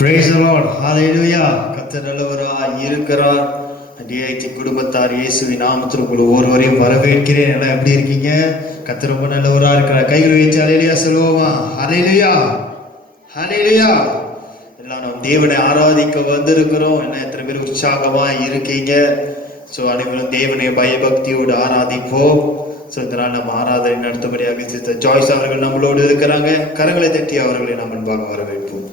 Praise the Lord. Hallelujah. கர்த்தர் நல்லவராய் இருக்கிறார். DID குடும்பத்தார் இயேசுவின் நாமத்தில் உங்களை ஒருவரையும் வரவேற்கிறேன். எல்லாம் எப்படி இருக்கீங்க? கர்த்தர் ரொம்ப நல்லவராக இருக்கிறார். கைகள் வச்சு ஹல்லேலூயா சொல்லுவோமா? ஹல்லேலூயா, ஹல்லேலூயா. எல்லாம் நாம் தேவனை ஆராதிக்க வந்திருக்கிறோம். என்ன எத்தனை பேர் உற்சாகமா இருக்கீங்க? ஸோ அனைவரும் தேவனை பயபக்தியோடு ஆராதிப்போம். ஸோ இதனால் நம்ம ஆராதனை நடத்தும்படியாக சிஸ்டர் ஜாய்ஸ் அவர்கள் நம்மளோடு இருக்கிறாங்க. கரங்களை தட்டி அவர்களை நம்ம அன்பாக வரவேற்போம்.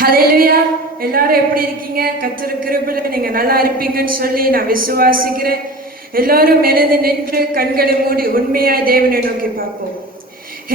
ஹல்லேலூயா. எல்லாரும் எப்படி இருக்கீங்க? கர்த்தர் கிருபையில நீங்க நல்லா இருப்பீங்கன்னு சொல்லி நான் விசுவாசிக்கிறேன். எல்லாரும் எழுந்து நின்று கண்களை மூடி உண்மையா தேவனை நோக்கி பார்ப்போம்.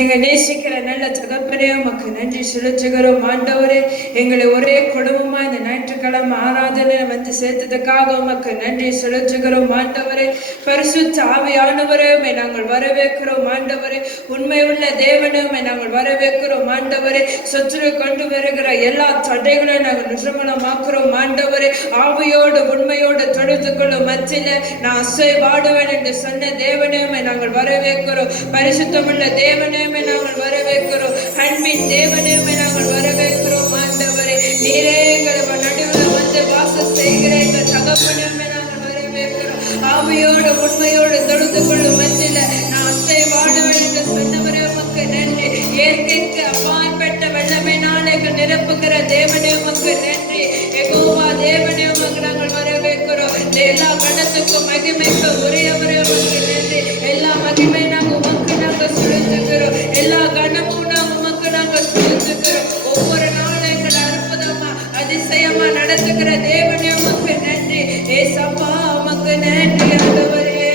எங்க நேசிக்கிற நல்ல தகப்பனே, உமக்கு நன்றி செலுத்துகிறோம். ஆண்டவரே, எங்களை ஒரே குடும்பமா இந்த ஞாயிற்றுக்கிழமை ஆராதனை வந்து சேர்த்ததுக்காக உமக்கு நன்றி செலுத்துகிறோம். ஆண்டவரே, பரிசுத்த ஆவியானவரே, நாங்கள் வரவேற்கிறோம். ஆண்டவரே, உண்மை உள்ள தேவனே, நாங்கள் வரவேற்கிறோம். ஆண்டவரே, சொத்து கொண்டு வருகிற எல்லா தடைகளையும் நாங்கள் நிர்மூலமாக்குறோம். ஆண்டவரே, ஆவியோடு உண்மையோடு தொழுது கொள்ளும் மத்தியில நான் அசைவாடுவேன் என்று சொன்ன தேவனே, நாங்கள் வரவேற்கிறோம். பரிசுத்தமுள்ள தேவனே, நாங்கள் வரவேற்கிறோம். அன்பின் தேவனே, நாங்கள் வரவேற்கிறோம். ஆண்டவரே, நீரே எங்கள் நடுவில் வந்து வாசம் செய்கிற எங்கள் தகப்பனே, நாங்கள் வரவேற்கிறோம். ஆவியோடு உண்மையோடு தொழுது கொள்ளும் மத்தியில நான் அசைவாடுவேன் என்று சொன்னவரே, உமக்கு நன்றி. இயற்கைக்கு அப்பாற்பட்ட வெள்ளமையினால் எங்கள் நிரப்புகிற தேவனே, உமக்கு நன்றி. யெகோவா தேவனே, உமக்கு நாங்கள் வரவேற்கிறோம். எல்லா கணத்துக்கும் மகிமைக்கு உரியவரே, உமக்கு நன்றி. எல்லா மகிமை நாங்கள் உமக்கு நாங்கள் செலுத்துகிறோம். எல்லா கணமும் நாங்கள் உமக்கு நாங்கள் செலுத்துகிறோம். ஒவ்வொரு நாளும் எங்களை அற்புதமா அதிசயமா நடத்துகிற தேவனே, உமக்கு நன்றி. ஏசப்பா, உமக்கு நன்றி ஆண்டவரே.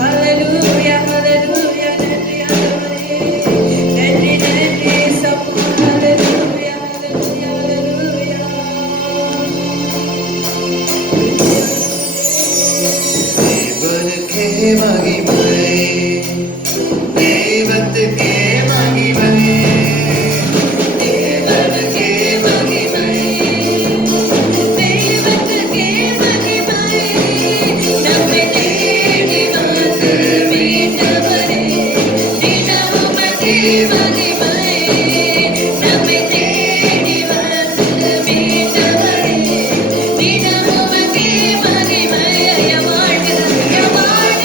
ஹல்லேலூயா, ஹல்லேலூயா. நன்றி ஆண்டவரே, நன்றி நன்றி ஏசப்பா. ஹல்லேலூயா, ஹல்லேலூயா, ஹல்லேலூயா. தேவனுக்கே மகிமை, தேவனுக்கே மகிமை, தேவனுக்கே மகிமை, தேவனுக்கே மகிமை. நம்மை தேடி வந்து மீட்டவரே, தினம் உமக்கே மகிமை. நம்மை தேடி வந்து மீட்டவரே, தினம் உமக்கே மகிமை. வாழ்க வாழ்க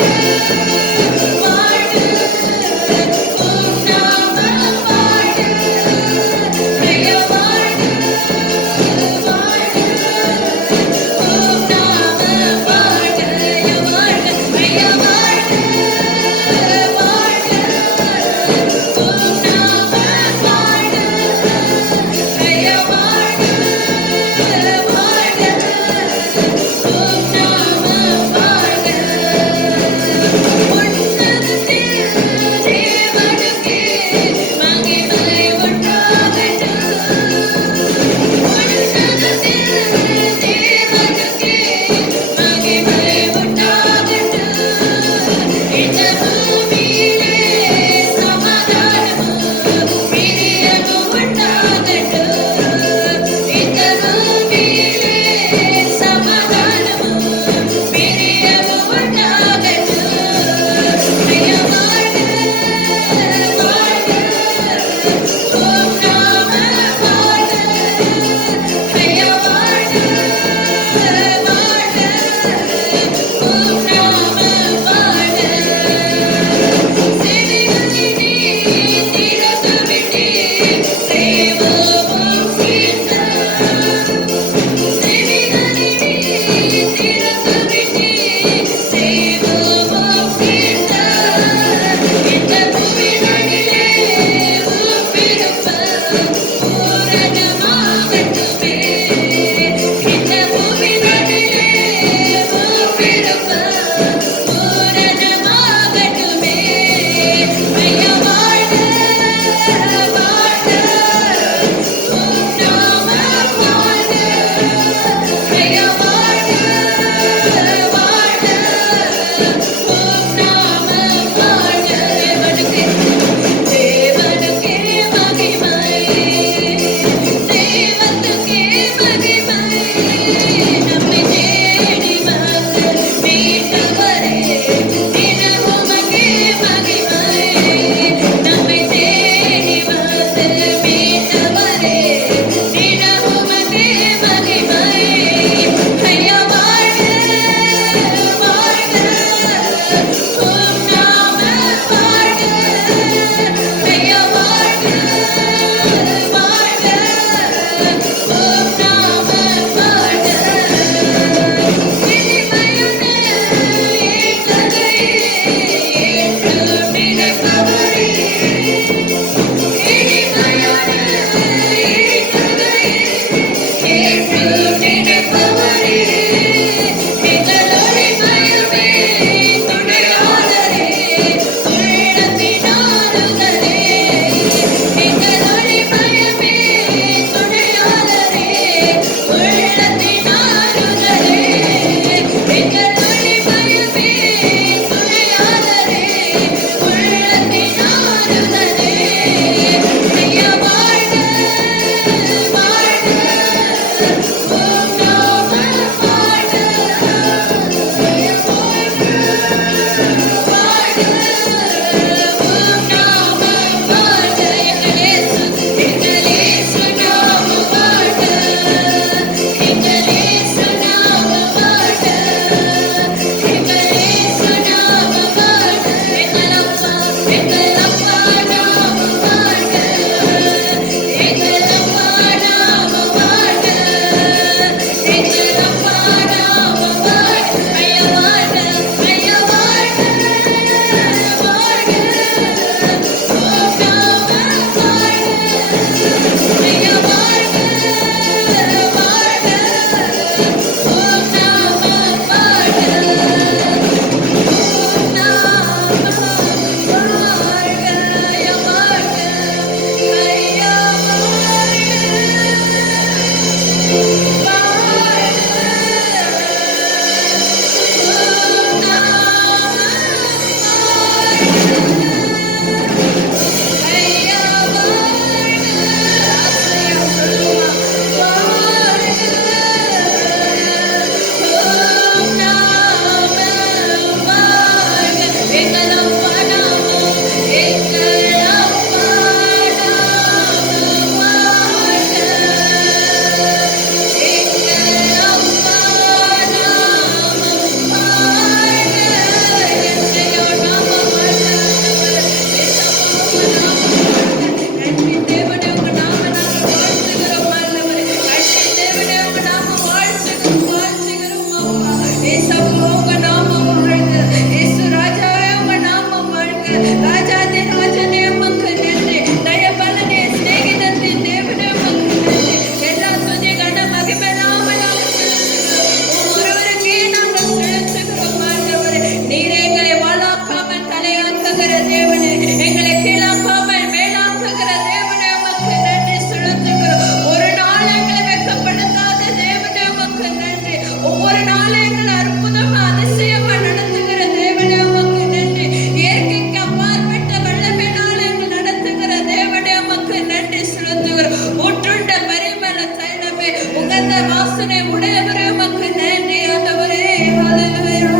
ஒவ்வொரு நாளும் எங்களை அற்புதமா அதிசயமா நடத்துகிற தேவனே உமக்கு நன்றி. இயற்கைக்கு அப்பாற்பட்ட வல்லமையினால் எங்களை நடத்துகிற தேவனே உமக்கு நன்றி செலுத்துகிறோம். ஊற்றுண்ட பரிமள தைலமே, உகந்த வாசனை உடையவரே உமக்கு நன்றி ஆண்டவரே. ஹல்லேலூயா.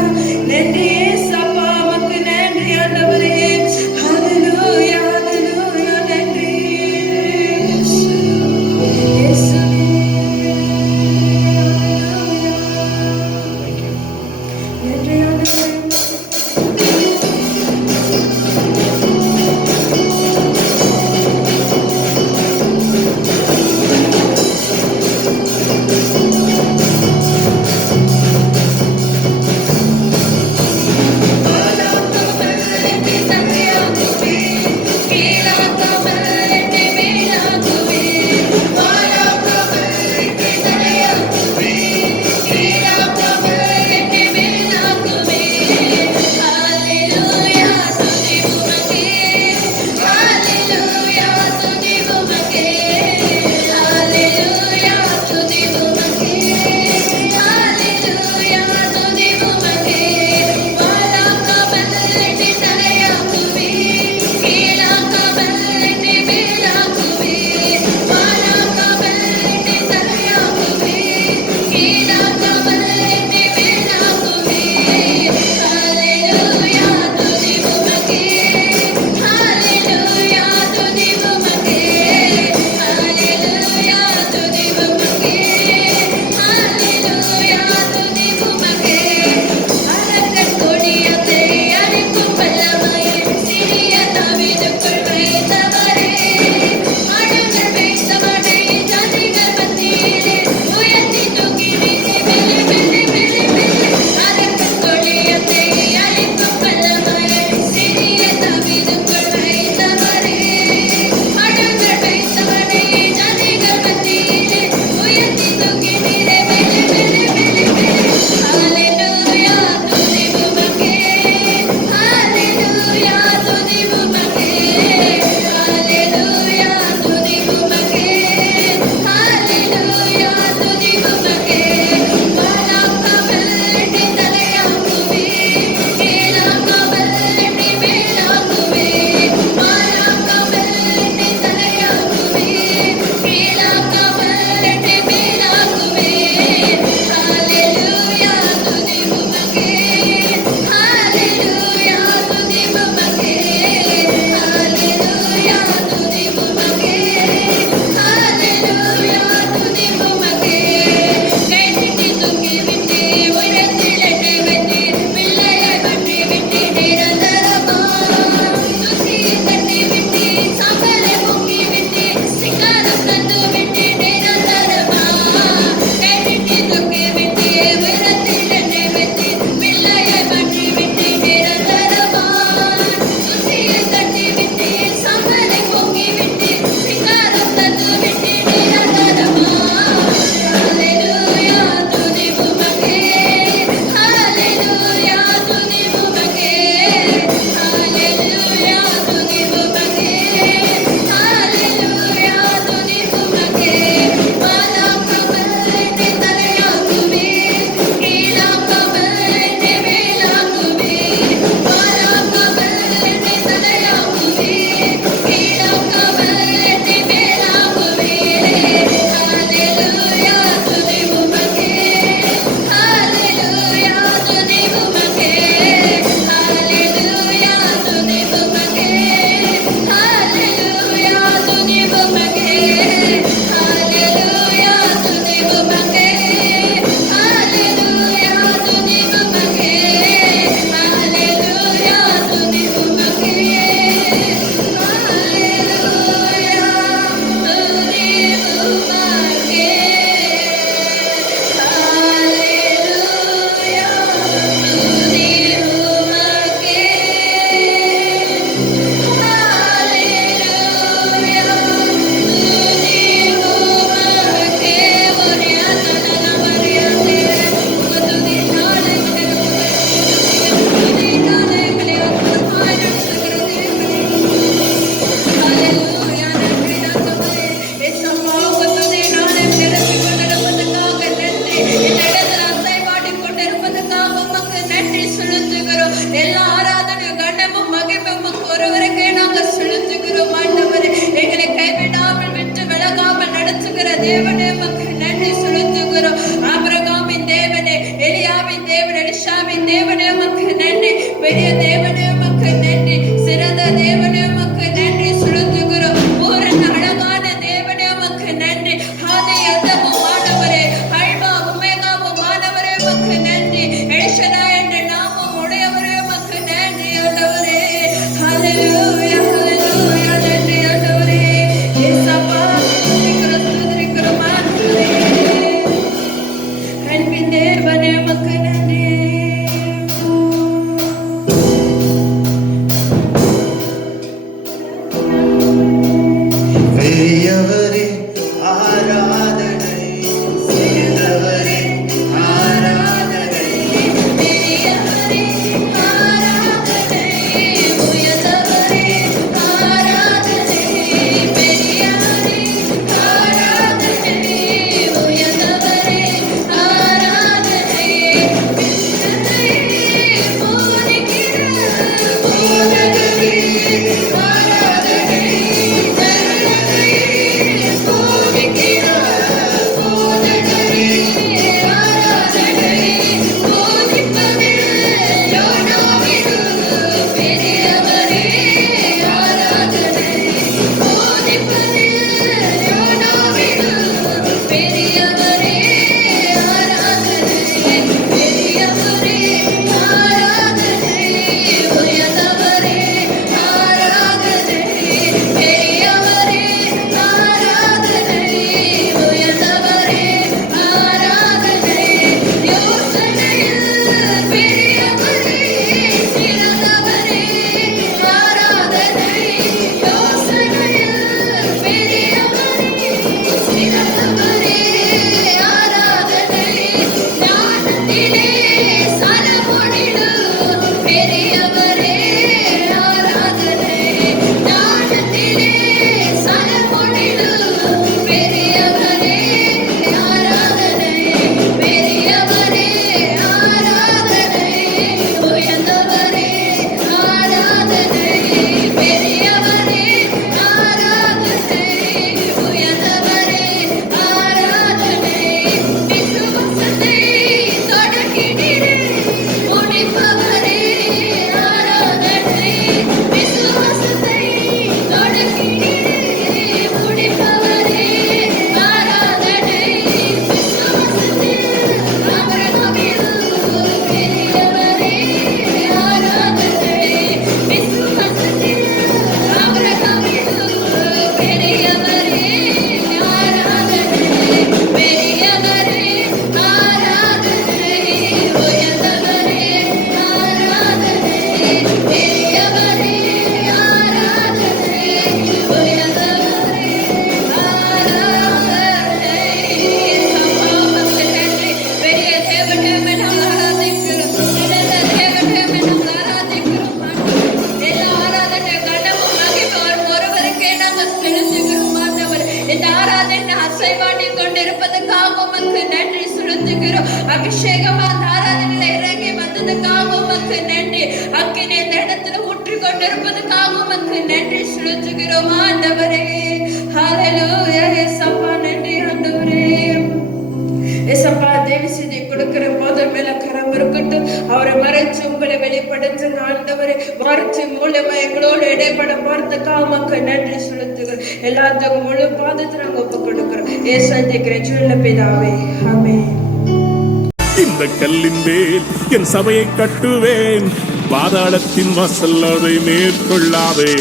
நன்றி இயேசப்பா, உமக்கு நன்றி ஆண்டவரே. ஹல்லேலூயா, ஹல்லேலூயா, நன்றி இயேசுவே. Thank you. எலியாவின் தேவன், எலிஷாவின் தேவனே உமக்கு நன்றி. பெரிய தேவனே உமக்கு நன்றி. சிறந்த தேவனே உமக்கு நன்றி செலுத்துகிறோம். பூரண அழகான தேவனே உமக்கு நன்றி. ஆதியந்தமுமானவரே, அல்பா ஒமேகாவுமானவரே உமக்கு நன்றி. எல்ஷடா என்ற நாமம் உடையவரே உமக்கு நன்றி ஆண்டவரே. ஹல்லேலூயா, ஹல்லேலூயா, நன்றி ஆண்டவரே. இயேசப்பா ஸ்துதிக்கிறோம் ஆண்டவரே. அன்பின் தேவனே உமக்கு நன்றி. பெரியவரே ஆராதனை, சிறந்தவரே ஆராதனை, பெரியவரே ஆராதனை, உயர்ந்தவரே ஆராதனை. பெரியவரே ஆராதனை, உயர்ந்தவரே ஆராதனை. கிருஷ்ணரே போதிக்கிற போதகரே ஆராதனை. அபிஷேகமான ஆராதனையில இறங்கி வந்ததுக்காக உமக்கு நன்றி. அக்கினி இந்த இடத்துல ஊற்றி கொண்டிருப்பதுக்காக உமக்கு நன்றி செலுத்துகிறோம் ஆண்டவரே. ஹல்லேலூயா. இயேசப்பா நன்றி ஆண்டவரே. இயேசப்பா தேவி செய்தி கொடுக்கிற போது மேல கரம் இருக்கட்டும். அவரை மறைச்சு உங்களை வெளிப்படுத்துங்க ஆண்டவரே. மறைச்சு மூலமா எங்களோடு இடைப்பட போறதுக்காக உமக்கு நன்றி செலுத்துகிறோம். எல்லாத்துக்கும் முழு பாதத்தை நாங்க ஒப்பு கொடுக்கிறோம். ஏசாந்திக்கிற ஜீவனுள்ள பிதாவே, ஆமென். இந்த கல்லின் மேல் என் சபையை கட்டுவேன், பாதாளத்தின் வாசல் அதை மேற்கொள்ளாதே.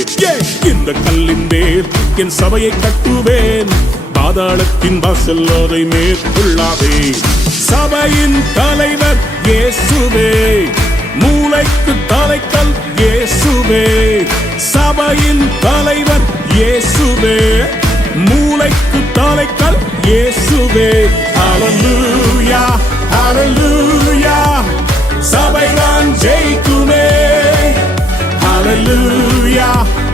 இந்த கல்லின் மேல் என் சபையை கட்டுவேன், பாதாளத்தின் வாசல் அதை மேற்கொள்ளாதே. சபையின் தலைவர் இயேசுவே, மூளைக்கு தலைக்கல் இயேசுவே. சபையின் தலைவர் இயேசுவே, மூளைக்கு தலைக்கல் இயேசுவே. ஹல்லேலூயா, ஹல்லேலூயா, சபைதான் ஜெயிக்குமே. ஹல்லேலூயா,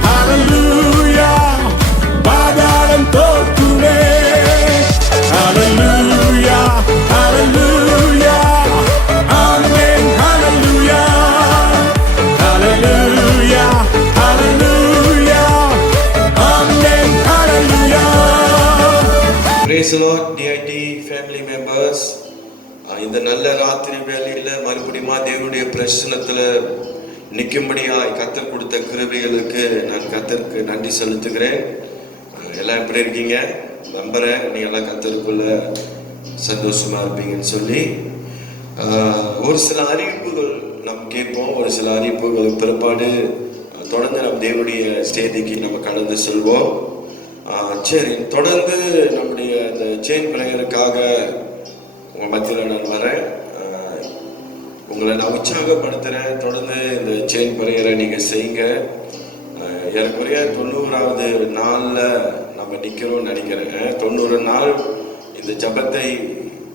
ஹல்லேலூயா, பாதாளம் தோற்குமே. ஹல்லேலூயா, ஹல்லேலூயா, ஆமென். ஹல்லேலூயா, ஹல்லேலூயா, ஹல்லேலூயா, ஆமென். ஹல்லேலூயா. Praise the Lord, DIT family members. இந்த நல்ல ராத்திரி வேலையில மறுபடியும் தேவனுடைய பிரசன்னத்துல நிக்கும்படியாய் கர்த்தர் கொடுத்த கிருபைகளுக்கு நான் கர்த்தருக்கு நன்றி செலுத்துகிறேன். எல்லாம் எப்படி இருக்கீங்க? நம்புறேன் நீங்க எல்லாம் கர்த்தருக்குள்ள சந்தோஷமா இருப்பீங்கன்னு சொல்லி ஒரு சில அறிவிப்புகள் நாம் கேட்போம். ஒரு சில அறிவிப்புகளுக்கு பிற்பாடு தொடர்ந்து நம் தேவனுடைய ஸ்டேதிக்கு நம்ம கடந்து செல்வோம். சரி, தொடர்ந்து நம்முடைய இந்த செயின் பிரேயருக்காக உங்க மத்தியில் நான் வரேன். உங்களை நான் உற்சாகப்படுத்துறேன். தொடர்ந்து இந்த செயின் பிரேயரை நீங்க செய்யுங்க. ஏறக்குறைய 90வது நாள்ல நம்ம நிக்கிறோம்னு நினைக்கிறேன். 90 நாள் இந்த ஜபத்தை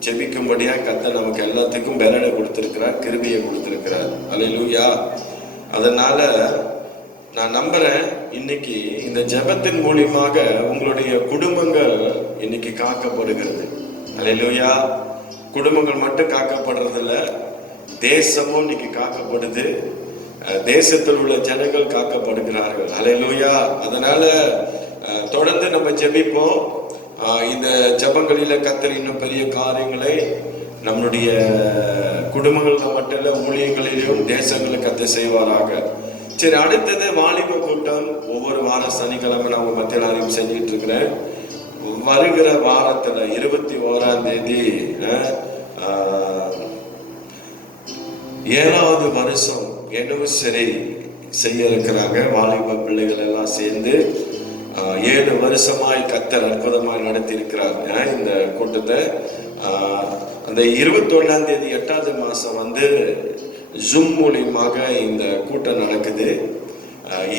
ஜெபிக்கும்படியா கர்த்தர் நமக்கு எல்லாத்துக்கும் பலனை கொடுத்திருக்கிறார், கிருபையை கொடுத்திருக்கிறார். அல்லேலூயா. அதனால நான் நம்புறேன் இன்னைக்கு இந்த ஜெபத்தின் மூலியமாக உங்களுடைய குடும்பங்கள் இன்னைக்கு காக்கப்படுகிறது. அல்லேலூயா. குடும்பங்கள் மட்டும் காக்கப்படுறதில்ல, தேசமும் இன்னைக்கு காக்கப்படுது. தேசத்தில் உள்ள ஜனங்கள் காக்கப்படுகிறார்கள். அல்லேலூயா. அதனால தொடர்ந்து நம்ம ஜெபிப்போம். இந்த ஜெபங்களில கர்த்தர் இன்னும் பெரிய காரியங்களை நம்மளுடைய குடும்பங்கள்ல மட்டும் இல்ல, ஊழியங்களிலும் தேசங்களுக்கு கர்த்தர் செய்வாராக. சரி, அடுத்தது வாலிப கூட்டம். ஒவ்வொரு வாரம் சனிக்கிழமை நான் உங்க மத்தியில் அறிவு செஞ்சுட்டு இருக்கிறேன். வருகிற வாரத்துல 21ஆம் தேதி 7வது வருஷம் anniversary செய்ய இருக்கிறாங்க. வாலிப பிள்ளைகள் எல்லாம் சேர்ந்து 7 வருஷமாய் கர்த்தர் அற்புதமாய் நடத்தி இருக்கிறார் இந்த கூட்டத்தை. அந்த 21ஆம் தேதி 8வது மாசம் ஜூம் மூலியமாக இந்த கூட்டம் நடக்குது.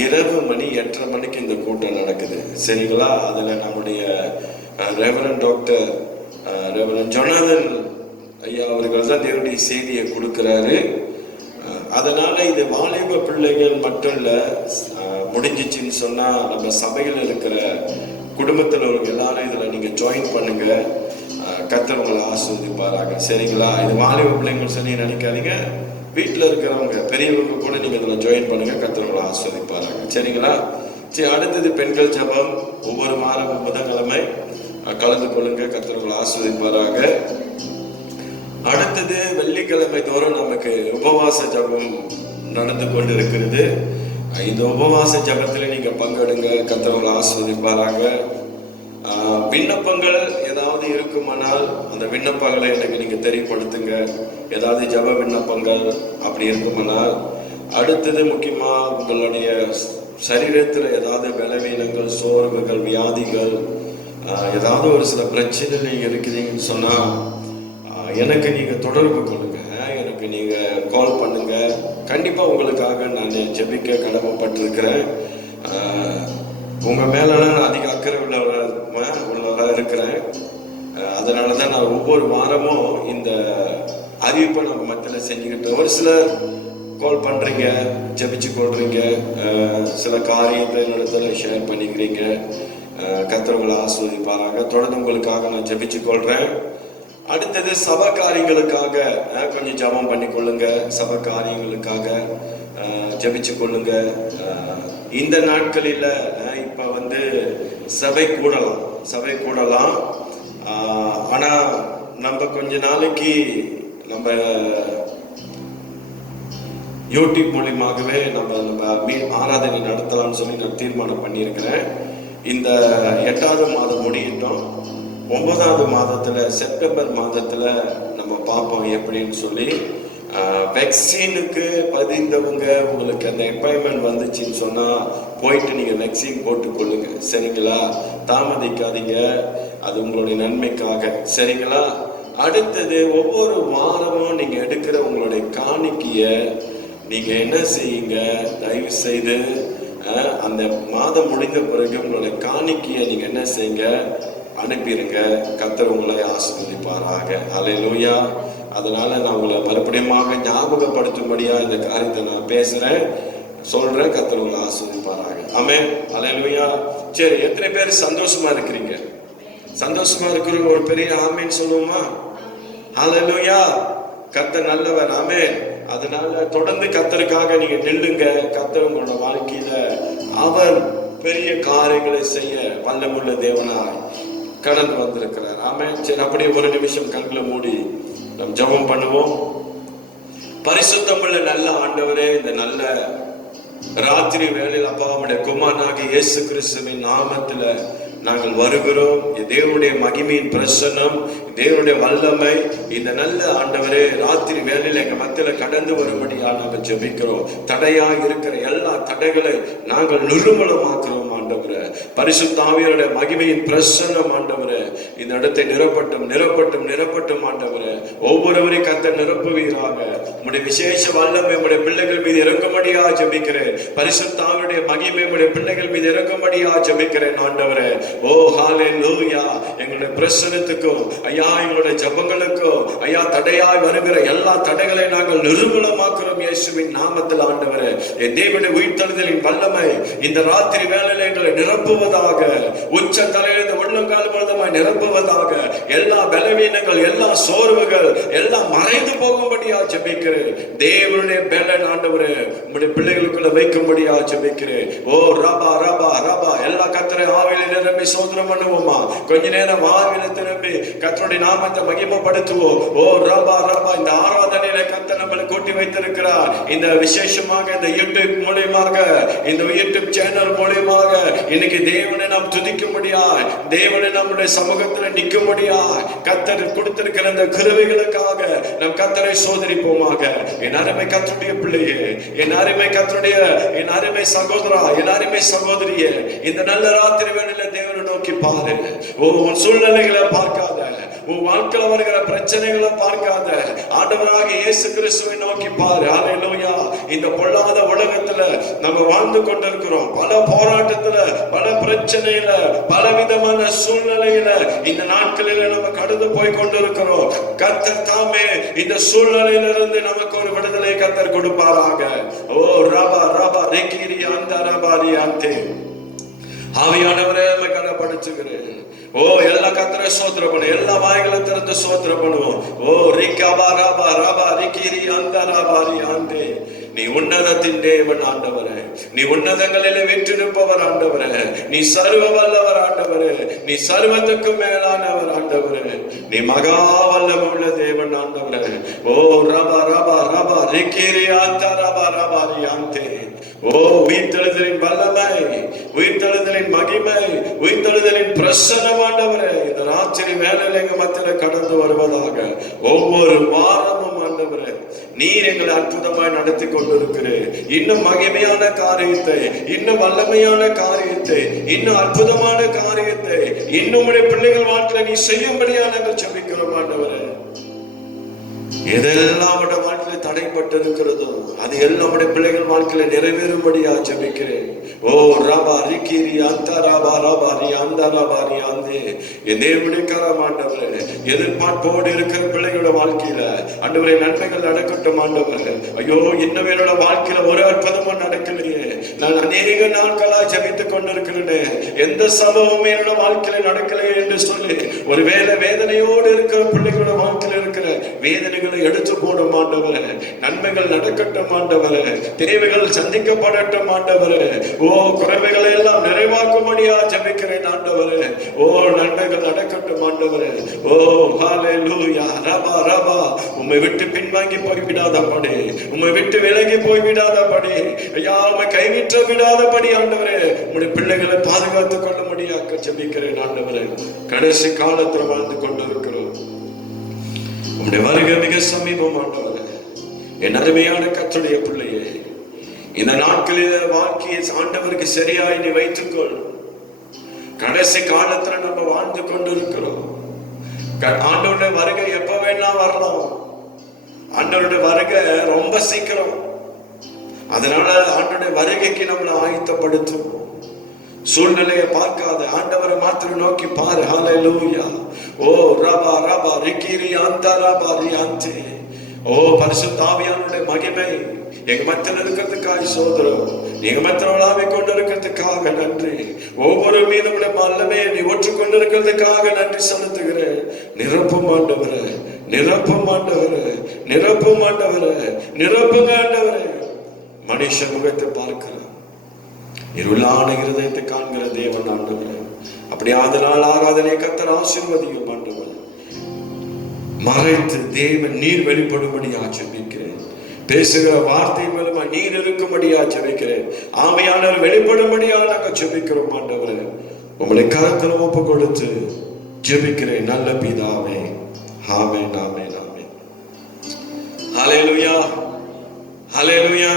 இரவு மணி 8:30 மணிக்கு இந்த கூட்டம் நடக்குது. சரிங்களா? அதுல நம்முடைய ரெவரண்ட் டாக்டர் ரெவரண்ட் ஜொனாதன் ஐயா அவர்கள் தான் தேவனுடைய செய்தியை கொடுக்கிறாரு. அதனால இது வாலிப பிள்ளைகள் மட்டும் இல்ல, முடிஞ்சிச்சுன்னு சொன்னா நம்ம சபையில் இருக்கிற குடும்பத்தில் இருக்கிற எல்லாரும் இதுல நீங்க ஜாயின் பண்ணுங்க. கர்த்தர் உங்களை ஆசீர்வதிப்பாராக. சரிங்களா? இது வாலிப பிள்ளைங்கள் சொல்லி நினைக்காதீங்க, வீட்டில் இருக்கிறவங்க பெரியவங்க கூட நீங்க இதுல ஜாயின் பண்ணுங்க. கர்த்தர் உங்களை ஆசீர்வதிப்பாராக. சரிங்களா? சரி, அடுத்தது பெண்கள் ஜெபம். ஒவ்வொரு வாரம் புதன்கிழமை கலந்து கொள்ளுங்க. கர்த்தர் உங்களை ஆசீர்வதிப்பாராக. அடுத்தது வெள்ளிக்கிழமை தோறும் நமக்கு உபவாச ஜபம் நடந்து கொண்டு இருக்கிறது. இந்த உபவாச ஜபத்துல நீங்க பங்கெடுங்க. கர்த்தர் உங்களை ஆசீர்வதிப்பாராக. விண்ணப்பங்கள் ஏதாவது இருக்குமானால் அந்த விண்ணப்பங்களை எனக்கு நீங்க தெரியப்படுத்துங்க. ஏதாவது ஜப விண்ணப்பங்கள் அப்படி இருக்குமானால். அடுத்தது முக்கியமா உங்களுடைய சரீரத்துல ஏதாவது பலவீனங்கள், சோர்வுகள், வியாதிகள், ஏதாவது ஒரு சில பிரச்சனை நீங்க இருக்கிறீங்கன்னு சொன்னா எனக்கு நீங்க தொடர்பு கொள்ளுங்க. எனக்கு நீங்க கால் பண்ணுங்க. கண்டிப்பா உங்களுக்காக நான் ஜெபிக்க கடமைப்பட்டிருக்கிறேன். உங்க மேலாம் நான் அதிக அக்கறை உள்ளவராக இருக்கிறேன். அதனாலதான் நான் ஒவ்வொரு வாரமும் இந்த அறிவிப்பை நம்ம மத்தியில் செஞ்சுக்கிட்டு, ஒரு சிலர் கால் பண்றீங்க, ஜெபிச்சு கொள்றீங்க, சில காரியத்தை இடத்துல ஷேர் பண்ணிக்கிறீங்க. கர்த்தர் உங்களை ஆசீர்வதிப்பாராக. தொடர்ந்து உங்களுக்காக நான் ஜெபிச்சு கொள்றேன். அடுத்தது சபை காரியங்களுக்காக கொஞ்சம் ஜெபம் பண்ணி கொள்ளுங்க. சபை காரியங்களுக்காக ஜெபிச்சு கொள்ளுங்க. இந்த நாட்களில் இப்ப சபை கூடலாம். ஆனா நம்ம கொஞ்ச நாளைக்கு நம்ம யூடியூப் மூலியமாகவே நம்ம ஆராதனை நடத்தலாம்னு சொல்லி நான் தீர்மானம் பண்ணியிருக்கிறேன். இந்த 8வது மாதம் முடியட்டும். 9வது மாதத்துல, செப்டம்பர் மாதத்துல நம்ம பார்ப்போம் எப்படின்னு சொல்லி. வேக்சினுக்கு பதிந்தவங்க உங்களுக்கு அந்த அப்பாயின்மெண்ட் வந்துச்சுன்னு சொன்னா போயிட்டு நீங்க வேக்சின் போட்டுக்கொள்ளுங்க. சரிங்களா? தாமதிக்காதீங்க, அது உங்களுடைய நன்மைக்காக. சரிங்களா? அடுத்தது ஒவ்வொரு வாரமும் நீங்க எடுக்கிற உங்களுடைய காணிக்கைய நீங்க என்ன செய்யுங்க, தயவு செய்து அந்த மாதம் முடிந்த பிறகு உங்களுடைய காணிக்கைய நீங்க என்ன செய்யுங்க, அனுப்பிடுங்க. கர்த்தர் உங்களை ஆசீர்வதிப்பாராக. அல்லேலூயா. அதனால நான் உங்களை மறுபடியும் ஞாபகப்படுத்தும்படியா இந்த காரியத்தை நான் பேசுறேன், சொல்றேன். கர்த்தர் உங்களை ஆசீர்வதிப்பாராக. ஆமென். அல்லேலூயா. சரி, எத்தனை பேர் சந்தோஷமா இருக்கிறீங்க? சந்தோஷமா இருக்கிறவங்க ஒரு பெரிய ஆமென் சொல்லுவோமா? அல்லேலூயா. கர்த்தர் நல்லவர். ஆமென். அதனால தொடர்ந்து கர்த்தருக்காக நீங்க நில்லுங்க. கர்த்தர் உங்களோட வாழ்க்கையில அவர் பெரிய காரியங்களை செய்ய வல்லமுள்ள தேவனாய் கடந்து வந்திருக்கிறார். ஆமென். சரி, அப்படியே ஒரு நிமிஷம் கண்களை மூடி நம் ஜெபம் பண்ணுவோம். பரிசுத்தமுள்ள நல்ல ஆண்டவரே, இந்த நல்ல ராத்திரி வேளையில் அப்பா உம்முடைய குமாரனாகிய இயேசு கிறிஸ்துவின் நாமத்துல நாங்கள் வருகிறோம். தேவனுடைய மகிமையின் பிரசன்னம், தேவனுடைய வல்லமை இந்த நல்ல ஆண்டவரே ராத்திரி வேளையில் எங்க மத்தியில கடந்து வரும்படியா நாங்கள் ஜெபிக்கிறோம். தடையா இருக்கிற எல்லா தடைகளை நாங்கள் நிர்மூலமாக்குறோம் ஆண்டவரே. பரிசுத்த ஆவியானவருடைய மகிமையின் பிரசன்னம் ஆண்டவரே இந்த இடத்தை நிரப்பட்டும் நிரப்பட்டும் நிரப்பட்டும் ஆண்டவரே. ஒவ்வொருவரையும் கர்த்தர் நிரப்புவீராக. உம்முடைய விசேஷ வல்லமை உம்முடைய பிள்ளைகள் மீது இறங்கும்படியா ஜெபிக்கிறேன். பரிசுத்த ஆவியானவருடைய மகிமை உம்முடைய பிள்ளைகள் மீது இறங்கும்படியா ஜெபிக்கிறேன் ஆண்டவரே. ஓ ஹல்லேலூயா. எங்களுடைய பிரசன்னத்துக்கும் ஐயா எங்களுடைய ஜெபங்களுக்கும் ஐயா தடையாய் வருகிற எல்லா தடைகளை நாங்கள் நிர்மூலமாக்குறோம் இயேசுவின் நாமத்தில் ஆண்டவரே. என் தேவனுடைய உயிர்த்தெழுதலின் வல்லமை இந்த ராத்திரி வேளையில எங்களை நிரப்புவதாக. உச்ச தலையிலிருந்து உள்ளங்கால் முழுவதுமாய் நிரப்புவதாக. எல்லா பலவீனங்கள் எல்லா சோர்வுகள் எல்லாம் மறைந்து போகும்படியா ஜெபிக்கிறேன். தேவனுடைய பலன் ஆண்டவரே உம்முடைய பிள்ளைகளுக்குள்ள வைக்கும்படியா ஜெபிக்கிறேன். ஓ ரபா ரபா ரபா. எல்லா கர்த்தரை ஆவியில நிரம்பி சோதனம் பண்ணுவோமா? கொஞ்ச நேரம் ஆவியில திரும்பி கர்த்தருடைய நாமத்தை மகிமைப்படுத்துவோம். ஓ ரபா ரபா. இந்த ஆராதனையில கர்த்தர் நம்மளை கூட்டி வைத்திருக்கிறார். இந்த விசேஷமாக இந்த யூடியூப் மூலமாக இந்த யூடியூப் சேனல் மூலமாக இன்னைக்கு தேவனை நாம் துதிக்கும்படியா, தேவனை நம்முடைய சமூகத்தில் நிற்கும்படியா கர்த்தர் கொடுத்திருக்கிற இந்த கிருபைகளுக்காக நம் கர்த்தரை சோதரிப்போமாக. என் அருமை கர்த்தருடைய பிள்ளையே, என் அருமை கர்த்தருடைய என் அருமை சகோதரா, என் அருமை சகோதரியே, இந்த நல்ல ராத்திரி வேளையில தேவனை நோக்கி பாரு. உன் சூழ்நிலைகளை பார்க்காத, உன் வாழ்க்கையில வருகிற பிரச்சனைகளை பார்க்காத, ஆண்டவராகிய இயேசு கிறிஸ்துவை நோக்கி பாரு. ஹல்லேலூயா. இந்த பொல்லாத உலகத்துல நம்ம வாழ்ந்து கொண்டிருக்கிறோம். பல போராட்டத்துல, பல பிரச்சனையில, பல விதமான சூழ்நிலையில இந்த நாட்களில நம்ம கடந்து போய் கொண்டிருக்கிறோம். கர்த்தர் தாமே இந்த சூழ்நிலையிலிருந்து நமக்கு ஒரு விடுதலை கர்த்தர் கொடுப்பாராக. ஓ ரபா ரபா ரெகிரி அந்த ரபாரி அந்தே. ஆவியானவரே உம்மை கனப்படுத்துகிறேன். ஓ எல்லா கர்த்தரை ஸ்தோத்திரம் பண்ணு. எல்லா வாய்களை திறந்து ஸ்தோத்திரம் பண்ணுவோம். ஓ ரிகபா ரபா ரபா ரிகிரி அந்த ரபாரி அந்தே. நீ உன்னதத்தின் தேவன் ஆண்டவரே. நீ உன்னதங்களிலே வீற்றிருப்பவர் ஆண்டவரே. நீ சர்வ வல்லவர் ஆண்டவரே. நீ சர்வத்துக்கு மேலானவர் ஆண்டவரே. நீ மகா வல்லமுள்ள தேவன் ஆண்டவரே. ஓ ரபா ரபா ரபா ரிகிரி அந்த ரபா ரபாரி அந்தே. ஓ உயிர்த்தெழுதலின் வல்லமை, உயிர்த்தெழுதலின் மகிமை, உயிர்த்தெழுதலின் பிரசன்னம் ஆண்டவரே இந்த ராத்திரி வேளையில எங்க மத்தியில கடந்து வருவதாக. ஒவ்வொரு வாரமும் ஆண்டவரே நீர் எங்களை அற்புதமாய் நடத்தி கொண்டிருக்கிறேன். இன்னும் மகிமையான காரியத்தை, இன்னும் வல்லமையான காரியத்தை, இன்னும் அற்புதமான காரியத்தை இன்னும் உடைய பிள்ளைகள் வாழ்க்கையில நீ செய்யும்படியா நாங்கள் ஜெபிக்கிறோம் ஆண்டவரே. எதெல்லாம் அவருடைய வாழ்க்கையில தடைப்பட்டு இருக்கிறதோ அது எல்லாம் நம்முடைய பிள்ளைகள் வாழ்க்கையில நிறைவேறும்படியா ஜெபிக்கிறேன். ஓ ரபா ரிகிரி அந்த ரபா ரபாரி அந்த ரபாரி அந்தே. என் தேவனுடைய கரம் ஆண்டவரே, எதிர்பார்ப்போடு இருக்கிற பிள்ளைகளோட வாழ்க்கையில ஆண்டவரே நன்மைகள் நடக்கட்டும் ஆண்டவரே. ஐயோ இன்னும் என்னோட வாழ்க்கையில ஒரு அற்புதமும் நடக்கலையே, நான் அநேக நாட்களா ஜெபித்துக் கொண்டிருக்கிறேனே, எந்த சம்பவமும் என்னோட வாழ்க்கையில நடக்கலையே என்று சொல்லி ஒருவேளை வேதனையோடு இருக்கிற பிள்ளைகளோட வாழ்க்கையில இருக்கிற வேதனைகளை எடுத்து போடும் ஆண்டவரே. நன்மைகள் நடக்கட்டும் ஆண்டவரே. தேவைகள் சந்திக்கப்படட்டும் ஆண்டவரே. ஓ குறைவைகளை எல்லாம் நிறைவாக்கும்படியா ஜெபிக்கிறேன் ஆண்டவரே. ஓ நன்மைகள் நடக்கட்டும் ஆண்டவரே. ஓ ஹல்லேலூயா. ரபா ரபா. உம்மை விட்டு பின்வாங்கி போய்விடாதபடி, உம்மை விட்டு விலகி போய்விடாதபடி, ஐயா உம்மை கைவிற்ற விடாதபடி ஆண்டவரே உம்முடைய பிள்ளைகளை பாதுகாத்துக் கொள்ளும்படியாக ஜெபிக்கிறேன் ஆண்டவரே. கடைசி காலத்துல வாழ்ந்து கொண்டிருக்கிறோம். உம்முடைய வருகை மிக சமீபம் ஆண்டவரே. என் அருமையான கர்த்தருடைய பிள்ளையே, இந்த நாட்களில் வாழ்க்கையை ஆண்டவருக்கு சரியாய் நீ வைத்துக்கொள். கடைசி காலத்துல நம்ம வாழ்ந்து கொண்டிருக்கிறோம். ஆண்டவருடைய வருகை எப்ப வேணா வரலாம். ஆண்டவருடைய வருகை ரொம்ப சீக்கிரம். அதனால ஆண்டவருடைய வருகைக்கு நம்மளை ஆயத்தப்படுத்தும். சூழ்நிலையை பார்க்காத, ஆண்டவரை மாத்திரம் நோக்கி பாரு. ஹல்லேலூயா. ஓ ரபா ரபா ரிகிரி அந்த ரபாரி அந்தே. ஓ பரிசுத்த ஆவியானவருடைய மகிமை எங்க மத்தியில் இருக்கிறதுக்காக சோதரம், எங்க மத்தியில் விழாவிக் கொண்டிருக்கிறதுக்காக நன்றி. ஒவ்வொரு மீதும் வல்லமே நீ ஒற்று கொண்டிருக்கிறதுக்காக நன்றி செலுத்துகிறேன். நிரப்பும் ஆண்டவரே, நிரப்பும் ஆண்டவரே, நிரப்பும் ஆண்டவரே, நிரப்புங்க ஆண்டவரே. மனுஷ முகத்தை பார்க்கிறேன், இருளான இருதயத்தை காண்கிற தேவன் ஆண்டவரே. அப்படி அதனால் ஆராதனை கர்த்தர் ஆசீர்வதியும் ஆண்டவரே. மறைத்து தேவன் நீர் வெளிப்படும்படியா ஜெபிக்கிறேன். பேசுகிற வார்த்தை மூலமா நீர் இருக்கும்படியா ஜெபிக்கிறேன். ஆவியானவர் வெளிப்படும்படியா நாங்கள் ஜெபிக்கிறோம் ஆண்டவரே. உங்களை கரத்துல ஒப்பு கொடுத்து ஜெபிக்கிறேன் நல்ல பிதாவே. ஆமென் ஆமென் ஆமென். ஹல்லேலூயா ஹல்லேலூயா.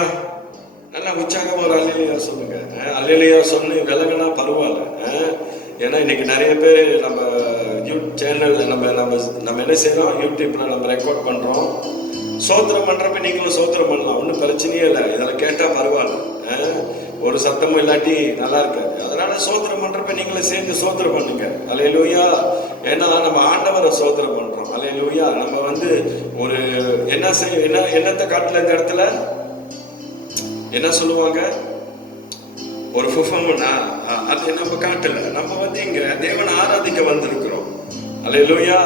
நல்லா உற்சாகமா ஒரு அல்லேலூயா சொல்லுங்க. அல்லேலூயா சொன்னு விலகுனா பரவாயில்ல. ஏன்னா இன்னைக்கு நிறைய பேர் நம்ம சேனல் நம்ம நம்ம நம்ம என்ன செய்யறோம், யூடியூப்ல நம்ம ரெக்கார்ட் பண்றோம். சோத்திரம் பண்றப்ப நீங்களும் சோத்திரம் பண்ணலாம், ஒன்றும் பிரச்சனையே இல்லை. இதெல்லாம் கேட்டா பரவாயில்ல, ஒரு சத்தமும் இல்லாட்டி நல்லா இருக்காது. அதனால சோத்திரம் பண்றப்ப நீங்களும் சேர்ந்து சோத்திரம் பண்ணுங்க. அல்லேலூயா. ஏன்னா நம்ம ஆண்டவரை சோத்திரம் பண்றோம். அல்லேலூயா. நம்ம வந்து ஒரு என்னத்தை காட்டல இந்த இடத்துல என்ன சொல்லுவாங்க, ஒரு புஃபம்னா அது நம்ம காட்டல. நம்ம வந்து இங்க தேவனை ஆராதிக்க வந்திருக்கிறோம். அல்லேலூயா.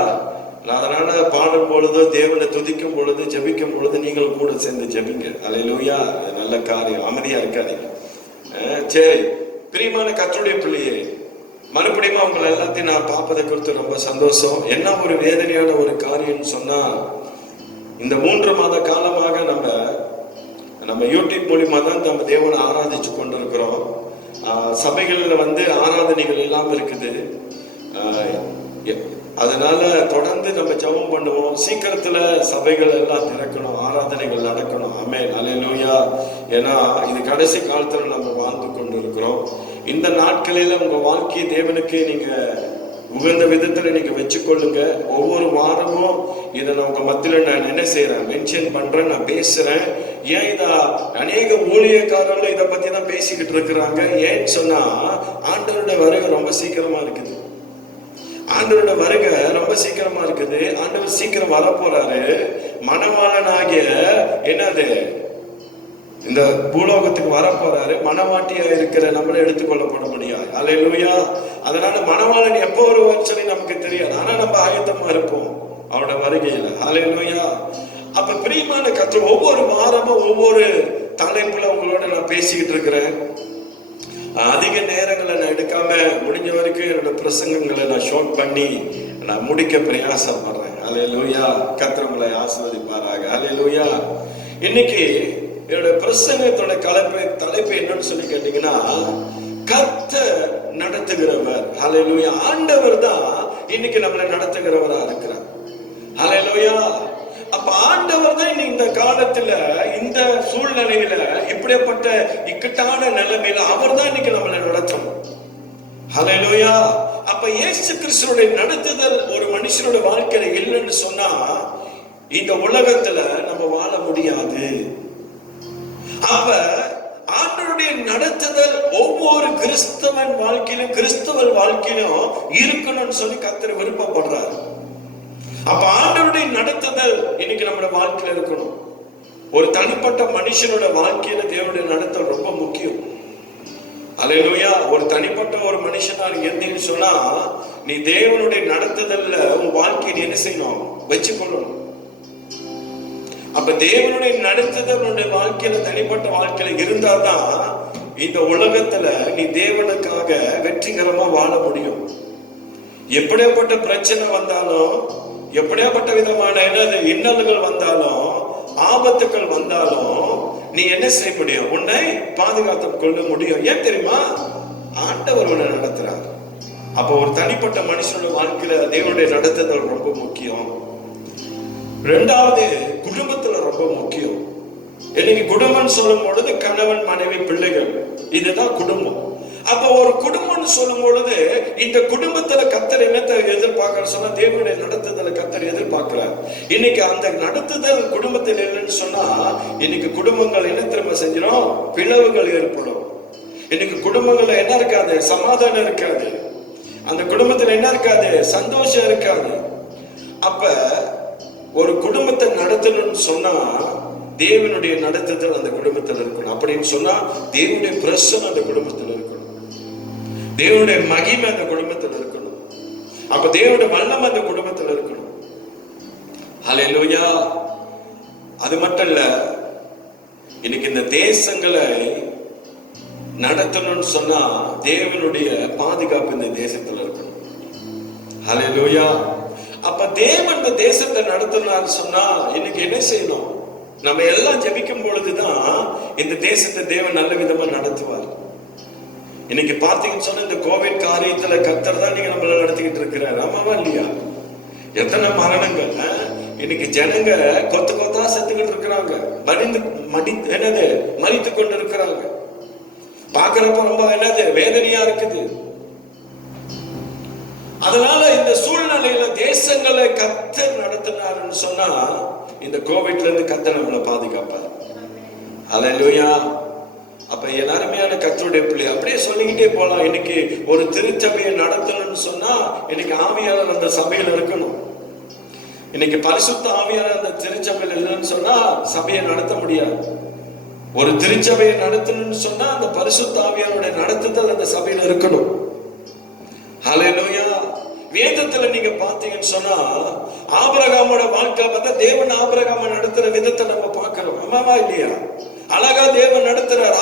அதனால பாடும் பொழுது, தேவனை துதிக்கும் பொழுது, ஜெபிக்கும் பொழுது நீங்களும் கூட சேர்ந்து ஜெபிங்க. அல்லேலூயா. நல்ல காரியம். அமைதியா இருக்காதீங்க. சரி, பிரியமான கர்த்தருடைய பிள்ளையே, மறுபடியும் உங்களை எல்லாத்தையும் நான் பார்ப்பதை குறித்து ரொம்ப சந்தோஷம். என்ன ஒரு வேதனையான ஒரு காரியம் சொன்னா, இந்த 3 மாத காலமாக நம்ம யூடியூப் மூலியமா தான் நம்ம தேவனை ஆராதிச்சு கொண்டிருக்கிறோம். சபைகள்ல வந்து ஆராதனைகள் எல்லாம் இருக்குது. அதனால தொடர்ந்து நம்ம ஜெபம் பண்ணுவோம். சீக்கிரத்துல சபைகள் எல்லாம் திறக்கணும், ஆராதனைகள் நடக்கணும். ஆமென் அல்லேலூயா. ஏன்னா இது கடைசி காலத்துல நம்ம வாழ்ந்து கொண்டிருக்கிறோம். இந்த நாட்களில உங்க வாழ்க்கையை தேவனுக்கு நீங்க உகந்த விதத்துல நீங்க வச்சுக்கொள்ளுங்க. ஒவ்வொரு வாரமும் இதை நான் உங்க மத்தியில நான் என்ன செய்யறேன், மென்ஷன் பண்றேன், நான் பேசுறேன். ஏன் இத அநேக ஊழியக்காரர்களும் இதை பத்தி தான் பேசிக்கிட்டு இருக்கிறாங்க. ஏன்னு சொன்னா ஆண்டவருடைய வருகை ரொம்ப சீக்கிரமா இருக்குது. ஆண்டவரோட வருகை ரொம்ப சீக்கிரமா இருக்குது. ஆண்டவர் சீக்கிரம் வரப்போறாரு. மணவாளனாகிய என்னது இந்த பூலோகத்துக்கு வரப்போறாரு. மணவாட்டியா இருக்கிற நம்மளை எடுத்துக்கொள்ளப்பட முடியாது. அல்லேலூயா. அதனால மணவாளன் எப்போ வருவான்னு சொல்லி நமக்கு தெரியாது. ஆனா நம்ம ஆயத்தமா இருப்போம் அவரோட வருகையில. அல்லேலூயா. அப்ப பிரியமான கர்த்தர், ஒவ்வொரு வாரமும் ஒவ்வொரு தலைப்புல உங்களோட நான் பேசிக்கிட்டு இருக்கிறேன். அதிக நேரங்களை நான் எடுக்காம முடிஞ்ச வரைக்கும் என்னோட பிரசங்கங்களை நான் ஷார்ட் பண்ணி நான் முடிக்க பிரயாசப்படுறேன். அல்லேலூயா. கர்த்தர் உங்களை ஆசீர்வதிப்பாராக. அல்லேலூயா. இன்னைக்கு என்னோட பிரசங்கத்தோட தலைப்பு என்னன்னு சொல்லி கேட்டீங்கன்னா, கர்த்தர் நடத்துகிறவர். அல்லேலூயா. ஆண்டவர் தான் இன்னைக்கு நம்மளை நடத்துகிறவரா இருக்கிறார். அல்லேலூயா. அப்ப ஆண்டவர் தான் இந்த காலத்துல, இந்த சூழ்நிலையில, இப்படிப்பட்ட இக்கட்டான நிலைமையில அவர் தான் இன்னைக்கு நம்மளை நடத்தணும். ஹல்லேலூயா. அப்ப இயேசு கிறிஸ்துவோட நடத்துதல் ஒரு மனுஷனோட வாழ்க்கையில இல்லைன்னு சொன்னா இந்த உலகத்துல நம்ம வாழ முடியாது. அப்ப ஆண்டவருடைய நடத்துதல் ஒவ்வொரு கிறிஸ்தவன் வாழ்க்கையிலும், கிறிஸ்தவ வாழ்க்கையிலும் இருக்கணும்னு சொல்லி கர்த்தர் விருப்பப்படுறாரு. அப்ப ஆண்டவருடைய நடத்துதல் இன்னைக்கு நம்மளோட வாழ்க்கையில இருக்கணும். ஒரு தனிப்பட்ட மனுஷனோட வாழ்க்கையில தேவனுடைய நடத்தல் ரொம்ப முக்கியம். அல்லேலூயா. ஒரு தனிப்பட்ட ஒரு மனுஷனா இருந்தீங்கன்னு சொன்னா நீ தேவனுடைய நடத்துதல்ல உன் வாழ்க்கையை என்ன செய்யணும், வச்சுக்கொள்ளணும். அப்ப தேவனுடைய நடத்துதல் உன்னுடைய வாழ்க்கையில, தனிப்பட்ட வாழ்க்கையில இருந்தாதான் இந்த உலகத்துல நீ தேவனுக்காக வெற்றிகரமா வாழ முடியும். எப்படியாப்பட்ட பிரச்சனை வந்தாலும், எப்படியாப்பட்ட விதமான இன்னல்கள் வந்தாலும், ஆபத்துக்கள் வந்தாலும் நீ என்ன செய்ய முடியும், உன்னை பாதுகாத்துக் கொள்ள முடியும். ஏன் தெரியுமா? ஆண்டவர் உன்னை நடத்துறார். அப்போ ஒரு தனிப்பட்ட மனுஷனோட வாழ்க்கையில தேவனுடைய நடத்துதல் ரொம்ப முக்கியம். ரெண்டாவது, குடும்பத்துல ரொம்ப முக்கியம். இன்னைக்கு குடும்பம் சொல்லும் பொழுது கணவன், மனைவி, பிள்ளைகள், இதுதான் குடும்பம். அப்ப ஒரு குடும்பம்னு சொல்லும் பொழுது இந்த குடும்பத்துல கர்த்தர் என்னத்தை எதிர்பார்க்கிற சொன்னா தேவனுடைய நடத்துதலை கர்த்தர் எதிர்பார்க்கிறார். இன்னைக்கு அந்த நடத்துதல் குடும்பத்தில் இல்லைன்னு சொன்னா இன்னைக்கு குடும்பங்கள் என்ன திரும்ப செஞ்சிடும், பிளவுகள் ஏற்படும். இன்னைக்கு குடும்பங்கள்ல என்ன இருக்காது, சமாதானம் இருக்காது. அந்த குடும்பத்துல என்ன இருக்காது, சந்தோஷம் இருக்காது. அப்ப ஒரு குடும்பத்தை நடத்தணும்னு சொன்னா தேவனுடைய நடத்துதல் அந்த குடும்பத்தில் இருக்கணும். அப்படின்னு சொன்னா தேவனுடைய பிரசன்னம் அந்த குடும்பத்தில் இருக்கணும், தேவனுடைய மகிமை அந்த குடும்பத்தில் இருக்கணும். அப்ப தேவனுடைய வல்லமை அந்த குடும்பத்தில் இருக்கணும். ஹல்லேலூயா. அது மட்டும் இல்ல, இன்னைக்கு இந்த தேசங்களை நடத்தணும்னு சொன்னா தேவனுடைய பாதுகாப்பு இந்த தேசத்துல இருக்கணும். ஹல்லேலூயா. அப்ப தேவன் இந்த தேசத்தை நடத்தினார் சொன்னா இன்னைக்கு என்ன செய்யணும்? நம்ம எல்லாம் ஜெபிக்கும் பொழுதுதான் இந்த தேசத்தை தேவன் நல்ல விதமா நடத்துவார். இன்னைக்கு பாத்தீங்கன்னு சொன்னா இந்த கோவிட் காரியத்துல கர்த்தர் தான் நீங்க நம்மள நடத்திக்கிட்டு இருக்கிறார். ஆமாவா இல்லையா? எத்தனை மரணங்கள் இன்னைக்கு ஜனங்க கொத்து கொத்தா செத்துக்கிட்டு இருக்கிறாங்க, மறித்து கொண்டு இருக்கிறாங்க. பாக்குறப்ப ரொம்ப வேதனையா இருக்குது. அதனால இந்த சூழ்நிலையில தேசங்களை கர்த்தர் நடத்தினாருன்னு சொன்னா இந்த கோவிட்ல இருந்து கர்த்தர் நம்மளை பாதுகாப்பார். அல்லேலூயா. அப்ப என் அருமையான கர்த்தருடைய பிள்ளை அப்படியே சொல்லிக்கிட்டே போலாம். இன்னைக்கு ஒரு திருச்சபையை நடத்தணும்னு சொன்னா இன்னைக்கு ஆவியாளர் அந்த சபையில இருக்கணும். இன்னைக்கு பரிசுத்த ஆவியாளர் அந்த திருச்சபையில் இல்லைன்னு சொன்னா சபையை நடத்த முடியாது. ஒரு திருச்சபையை நடத்தணும்னு சொன்னா அந்த பரிசுத்த ஆவியாளருடைய நடத்துதல் அந்த சபையில இருக்கணும். ஹல்லேலூயா. வேதத்துல நீங்க பாத்தீங்கன்னு சொன்னா ஆபிரகாமோட வாழ்க்கையில பார்த்தா தேவன் ஆபிரகாம நடத்துற விதத்தை நம்ம பார்க்கிறோம். ஆமாவா இல்லையா? அழகா தேவன் நடத்துறார்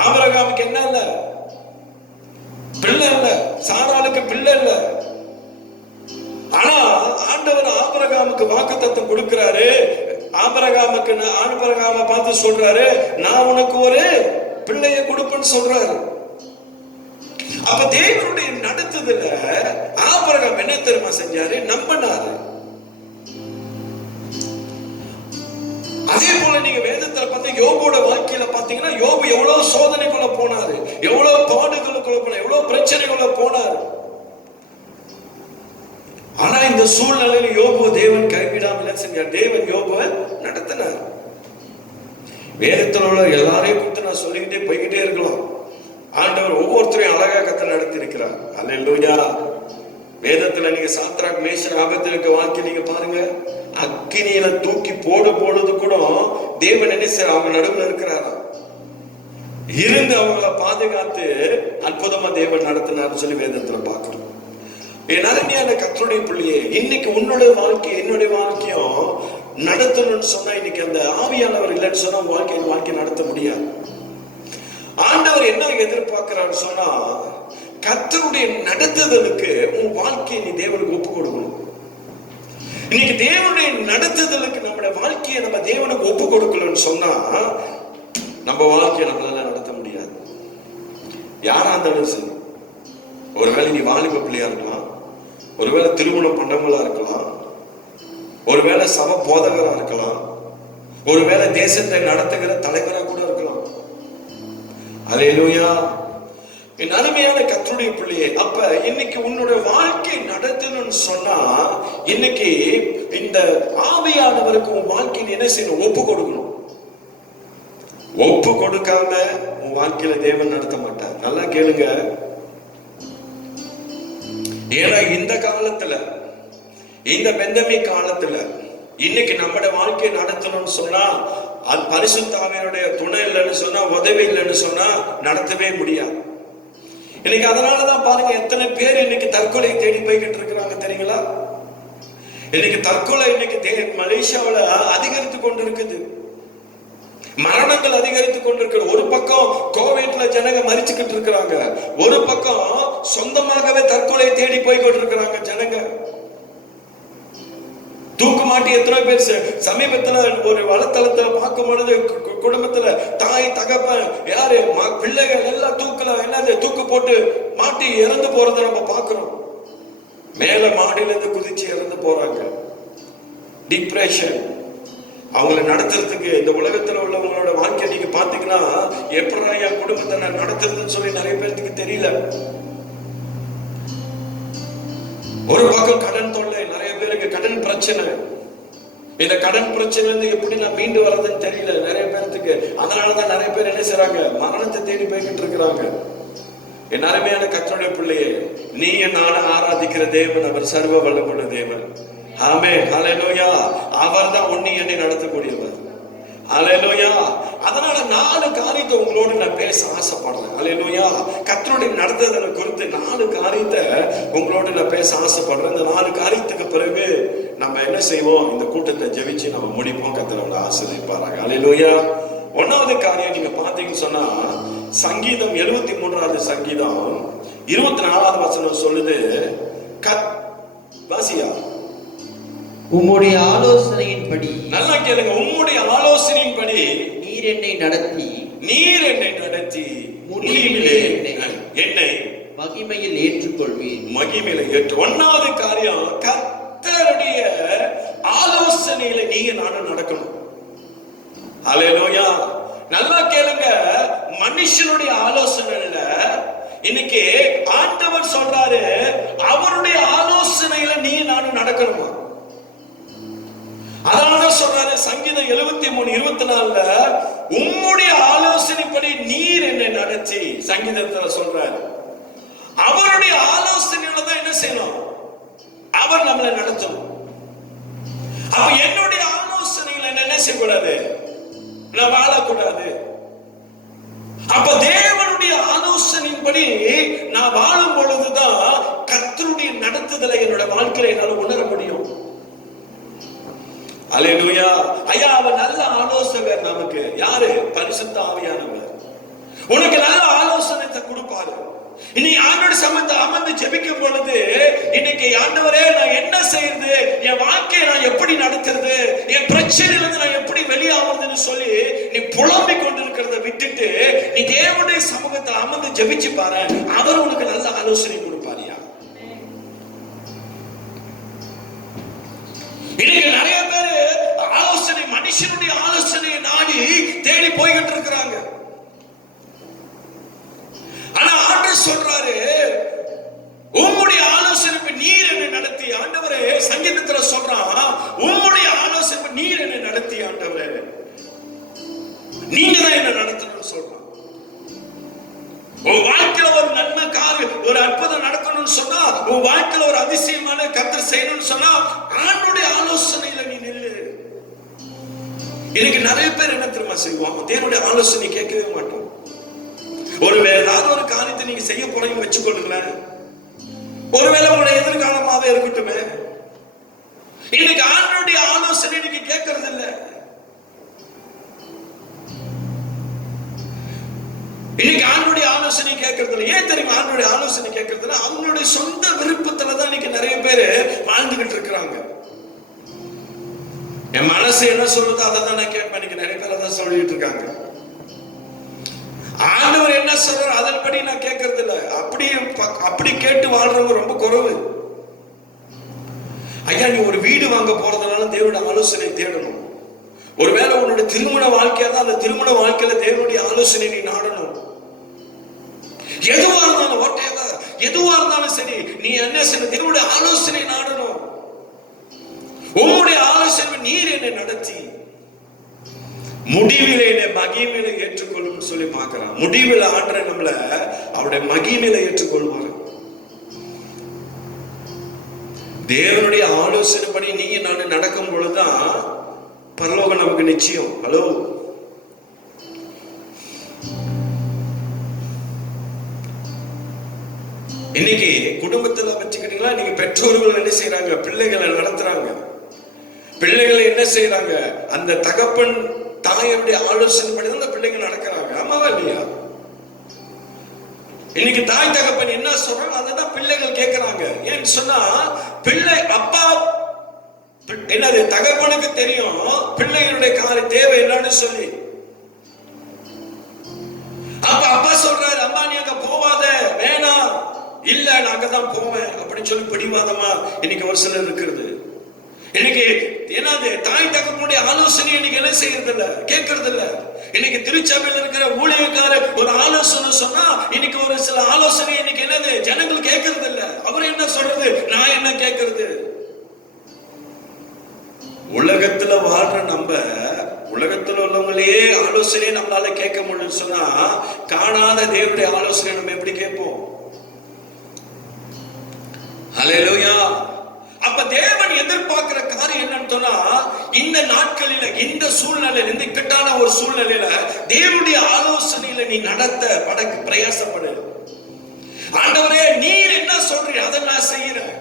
ஆபிரகாமுக்கு என்ன இல்ல? பிள்ளை இல்ல, சாராளுக்கு பிள்ளை இல்ல. ஆனா ஆண்டவர் ஆபிரகாமுக்கு வாக்குத்தத்தம் கொடுக்கிறாரு. ஆபிரகாம பார்த்து சொல்றாரு, நான் உனக்கு ஒரு பிள்ளையை கொடுப்பேன்னு சொல்றாரு. அப்ப தேவனுடைய நடத்துதல ஆபிரகாம் என்ன தெரியுமா செஞ்சாரு? நம்பினாரு. அதே போல நீங்க வேதத்துல பார்த்து யோபோட வாழ்க்கையில பாத்தீங்கன்னா யோபு எவ்வளவு சோதனைக்குள்ள போனாரு, எவ்வளவு பாடுகளுக்குள்ள போனாரு, எவ்வளவு பிரச்சனைக்குள்ள போனாரு. ஆனா இந்த சூழ்நிலையில யோபு தேவன் கைவிடாம செஞ்சார். தேவன் யோபுவை நடத்தினார். வேதத்தில் உள்ள எல்லாரையும் குறித்து நான் சொல்லிக்கிட்டே போய்கிட்டே இருக்கலாம். ஆண்டவர் ஒவ்வொருத்தரையும் அழகா கர்த்தர் நடத்தி இருக்கிறார். அல்லேலூயா. வேதத்துல நீங்க சாத்ராக் மேஷாக் ஆபேத்நேகோ வாழ்க்கை நீங்க பாருங்க. அக்கினியில தூக்கி போடும் பொழுது கூட தேவன் என்ன செய்ய அவங்க நடுவில் இருக்கிறாரா இருந்து அவங்களை பாதுகாத்து அற்புதமா தேவன் நடத்தினார் சொல்லி வேதத்துல பார்க்கிறோம். என் அருமையான கர்த்தருடைய பிள்ளையே, இன்னைக்கு உன்னுடைய வாழ்க்கை என்னுடைய வாழ்க்கையும் நடத்தணும்னு சொன்னா இன்னைக்கு அந்த ஆவியானவர் இல்லைன்னு சொன்னா வாழ்க்கை நடத்த முடியாது. ஆண்டவர் என்ன எதிர்பார்க்கிறான்னு சொன்னா கர்த்தருடைய நடத்துதலுக்கு உன் வாழ்க்கையை நீ தேவனுக்கு ஒப்பு கொடுக்கணும். இன்னைக்கு தேவனுடைய நடத்துதலுக்கு நம்முடைய வாழ்க்கையை நம்ம தேவனுக்கு ஒப்பு கொடுக்கலன்னு சொன்னா நம்ம வாழ்க்கையை நம்மளால நடத்த முடியாது. யாரா இருந்தாலும் சரி, ஒருவேளை நீ வாலிப பிள்ளையா இருக்கலாம், ஒருவேளை திருமணம் பண்ணவங்களா இருக்கலாம், ஒருவேளை சபை போதகரா இருக்கலாம், ஒருவேளை தேசத்தை நடத்துகிற தலைவரா கூட இருக்கலாம். அல்லேலூயா. என் அருமையான கர்த்தருடைய பிள்ளையே, அப்ப இன்னைக்கு உன்னுடைய வாழ்க்கை நடத்தணும்னு சொன்னா இன்னைக்கு இந்த ஆவியானவருக்கு உன் வாழ்க்கையில் என்ன செய்யணும்? ஒப்பு கொடுக்கணும். ஒப்பு கொடுக்காம உன் வாழ்க்கையில தேவன் நடத்த மாட்டார். நல்லா கேளுங்க. ஏன்னா இந்த காலத்துல, இந்த பெந்தமிக் காலத்துல இன்னைக்கு நம்முடைய வாழ்க்கையை நடத்தணும்னு சொன்னா அது பரிசுத்த ஆவியானுடைய துணை இல்லைன்னு சொன்னா, உதவி இல்லைன்னு சொன்னா நடத்தவே முடியாது. இன்னைக்கு அதனாலதான் பாருங்க எத்தனை பேர் இன்னைக்கு தற்கொலை தேடி போய்கிட்டு இருக்கிறாங்க தெரியுங்களா? இன்னைக்கு தற்கொலை இன்னைக்கு மலேசியாவில் அதிகரித்து கொண்டு இருக்குது. மரணங்கள் அதிகரித்து கொண்டிருக்கு. ஒரு பக்கம் கோவிட்ல ஜனங்க மரிச்சுக்கிட்டு இருக்கிறாங்க, ஒரு பக்கம் சொந்தமாகவே தற்கொலை தேடி போய் கொண்டிருக்கிறாங்க ஜனங்க. தூக்கு மாட்டி எத்தனை பேர் சமீபத்துல ஒரு வலைத்தளத்துல பார்க்கும் பொழுது குடும்பத்துல தாய் தகப்பன் யாரு பிள்ளைகள் எல்லாம் தூக்கு போட்டு மாட்டி இறந்து போறதை நம்ம பார்க்கிறோம். மேல மாடியில இருந்து குதிச்சு இறந்து போறாங்க. டிப்ரெஷன். அவங்களை நடத்துறதுக்கு இந்த உலகத்துல உள்ளவங்களோட வாழ்க்கை நீங்க பாத்தீங்கன்னா எப்படி என் குடும்பத்தை நான் நடத்துறதுன்னு சொல்லி நிறைய பேருக்கு தெரியல. ஒரு பக்கம் கடன் தொல்லை, நிறைய பேருக்கு கடன் பிரச்சனை. இந்த கடன் பிரச்சனை இருந்து எப்படி நான் மீண்டு வர்றதுன்னு தெரியல நிறைய பேருக்கு. அதனாலதான் நிறைய பேர் என்ன செய்றாங்க? மரணத்தை தேடி போய்கிட்டு இருக்கிறாங்க. என் அருமையான கர்த்தருடைய பிள்ளையே, நீ நான் ஆராதிக்கிற தேவன் அவர் சர்வ வல்லமுள்ள தேவன். ஆமென். ஹல்லேலூயா. அவர் தான் உன்னை என்னை நடத்தக்கூடியவர். ஹல்லேலூயா. அதனால 4 காரியத்தை உங்களோடு நான் பேச ஆசைப்படுறேன். ஹல்லேலூயா. கர்த்தருடைய நடத்துதலை குறித்து 4 காரியத்தை உங்களோடு நான் பேச ஆசைப்படுறேன். இந்த 4 காரியத்துக்கு பிறகு நம்ம என்ன செய்வோம்? இந்த கூட்டத்தை ஜெபிச்சு நம்ம முடிப்போம். கர்த்தர் நம்மளை ஆசீர்வதிப்பாராங்க. ஹல்லேலூயா. 1வது காரியம் நீங்க பாத்தீங்கன்னு சொன்னா சங்கீதம் 73வது சங்கீதம் 24வது வசனம் சொல்லுது, வாசியா. உம்முடைய ஆலோசனையின்படி நல்லா கேளுங்க. உம்முடைய ஆலோசனையின்படி நீர் என்னை நடத்தி முடிவிலே என்னை மகிமையில் ஏற்றுக்கொள்வீர். மகிமையில ஏற்று. ஒன்னாவது காரியம், கர்த்தருடைய ஆலோசனையில நீங்க நானும் நடக்கணும். ஹல்லேலூயா. நல்லா கேளுங்க. மனுஷனுடைய ஆலோசனை இல்ல, இன்னைக்கு ஆண்டவர் சொல்றாரு அவருடைய ஆலோசனையில நீ நானும் நடக்கணுமா. அதனாலதான் சொல்றாரு சங்கீதம் 73:24 உம்முடைய ஆலோசனைப்படி நீர் என்னை நடத்தி. சங்கீதத்துல சொல்றாரு அவருடைய ஆலோசனையில தான் என்ன செய்யணும், அவர் நம்மளை நடத்தணும். அப்ப என்னுடைய ஆலோசனையில என்ன செய்யக்கூடாது, நான் வாழக்கூடாது. அப்ப தேவனுடைய ஆலோசனையின்படி நான் வாழும் பொழுதுதான் கர்த்தருடைய நடத்துதலை என்னோட வாழ்க்கையில என்னால உணர முடியும். அல்லேலூயா. ஐயா, அவர் நல்ல ஆலோசகர். நமக்கு யாரு? பரிசுத்த ஆவியானவர். உனக்கு நல்ல ஆலோசனை கொடுப்பாரு. இன்னைக்கு ஆண்டோட சமத்தை அமர்ந்து ஜெபிக்கும் பொழுது இன்னைக்கு ஆண்டவரே நான் என்ன செய்யறது, என் வாழ்க்கையை நான் எப்படி நடத்துறது, என் பிரச்சனையிலிருந்து நான் எப்படி வெளியாகிறதுன்னு சொல்லி நீ புலம்பிக் கொண்டிருக்கிறத விட்டுட்டு நீ தேவனுடைய சமூகத்தை அமர்ந்து ஜெபிச்சு பாரு. அவர் உனக்கு நல்ல ஆலோசனை கொடுப்பாரியா. இன்னைக்கு நிறைய பேர் ஆலோசனை, மனுஷனுடைய ஆலோசனையை நாடி தேடி போய்கிட்டு இருக்கிறாங்க. ஆனா ஆண்டவர் சொல்றாரு உம்முடைய ஆலோசனை நீர் என்னை நடத்தி. ஆண்டவரே சங்கீதத்துல சொல்றான் உம்முடைய ஆலோசனை நீர் என்னை நடத்தி. ஆண்டவரே நீங்க தான் என்ன நடத்தணும்னு சொல்றான். உன் வாழ்க்கையில ஒரு நன்மை காரியம், ஒரு அற்புதம் நடக்கணும்னு சொன்னா, உன் வாழ்க்கையில ஒரு அதிசயமான கர்த்தர் செய்யணும்னு சொன்னா ஆண்டவருடைய ஆலோசனையில நீ நில்லு. இன்னைக்கு நிறைய பேர் என்ன தெரியுமா செய்வாங்க, தேவனுடைய ஆலோசனை கேட்கவே மாட்டோம். ஒருவேளை ஏதாவது ஒரு காரியத்தை நீங்க செய்ய போறீங்கன்னு வச்சுக்கொள்ளுங்களேன், ஒருவேளை உங்களுடைய எதிர்காலமாவே இருக்கட்டுமே, இன்னைக்கு ஆண்டவருடைய ஆலோசனை நீங்க கேட்கறது இல்ல. இன்னைக்கு ஆண்டவருடைய ஆலோசனை கேட்கறது இல்லை. ஏன் தெரியுமா ஆண்டவருடைய ஆலோசனை கேட்கறது? அவங்களுடைய சொந்த விருப்பத்துலதான் இன்னைக்கு நிறைய பேர் வாழ்ந்துகிட்டு இருக்கிறாங்க. என் மனசு என்ன சொல்லுதோ அதை தான் நான் கேட்பேன். இன்னைக்கு நிறைய பேர் அதான் சொல்லிட்டு இருக்காங்க. ஆண்டவர் என்ன சொல்றாரு அதன்படி நான் கேட்கறது இல்ல. அப்படி கேட்டு வாழ்றவங்க ரொம்ப குறைவு. ஐயா, நீ ஒரு வீடு வாங்க போறதுனால தேவனுடைய ஆலோசனை தேடணும். ஒருவேளை உன்னுடைய திருமண வாழ்க்கையா தான், அந்த திருமண வாழ்க்கையில தேவனுடைய ஆலோசனை நீ நாடணும். எதுவா இருந்தாலும் whatever, எதுவா இருந்தாலும் சரி, நீ என்ன செய்ய, தேவனுடைய ஆலோசனை நாடணும். உம்முடைய ஆலோசனை நீர் என்னை நடத்தி முடிவிலே என்னை மகிமையில ஏற்றுக்கொள்ளும் சொல்லி பார்க்கிறான். முடிவில் ஆண்டவர் நம்மள அவருடைய மகிமையில ஏற்றுக்கொள்வார். தேவனுடைய ஆலோசனைப்படி நீங்க நான் நடக்கும் பொழுதுதான் பரலோகம் நமக்கு நிச்சயம். ஹலோ, இன்னைக்கு குடும்பத்துல வச்சுக்கிட்டீங்களா, இன்னைக்கு பெற்றோர்கள் என்ன செய்யறாங்க, பிள்ளைகளை நடத்துறாங்க. பிள்ளைகளை என்ன செய்யறாங்க, அந்த தகப்பன் தாயருடைய ஆலோசனைப்படி தான் அந்த பிள்ளைங்க நடக்கிறாங்க. ஆமாவா இல்லையா? இன்னைக்கு தாய் தகப்பன் என்ன சொல்றாங்க அதான் பிள்ளைகள் கேட்கிறாங்க. ஏன்னு சொன்னா பிள்ளை அப்பா என்னது தகப்பனுக்கு தெரியும் பிள்ளைகளுடைய காரிய தேவை என்னன்னு சொல்லி. அப்ப அப்பா சொல்றாரு, அம்மா நீ அங்க போவாத, வேணாம், இல்ல நான் அங்கதான் போவேன் அப்படின்னு சொல்லி பிடிவாதமா இன்னைக்கு ஒரு சிலர் இருக்கிறது. இன்னைக்கு என்னது தாய் தகப்பனுடைய ஆலோசனை இன்னைக்கு என்ன செய்யறது இல்ல, கேட்கறது இல்ல. இன்னைக்கு திருச்சபையில் இருக்கிற ஊழியக்காரர் ஒரு ஆலோசனை சொன்னா இன்னைக்கு ஒரு சில ஆலோசனை இன்னைக்கு என்னது ஜனங்கள் கேட்கறது இல்ல. அவர் என்ன சொல்றது, நான் என்ன கேட்கறது? உலகத்துல வாழ்ற நம்ம, உலகத்துல உள்ளவங்களே ஆலோசனையே நம்மளால கேட்க முடியும்னு சொன்னா காணாத தேவனுடைய ஆலோசனை நம்ம எப்படி கேட்போம்? ஹல்லேலூயா. அப்ப தேவன் எதிர்பார்க்கிற காரியம் என்னன்னு சொன்னா, இந்த நாட்களில, இந்த சூழ்நிலையில, இந்த இக்கட்டான ஒரு சூழ்நிலையில தேவனுடைய ஆலோசனையில நீ நடத்த பிரயாசப்படு. ஆண்டவரே நீர் என்ன சொல்றீங்க அதை நான் செய்யறேன்.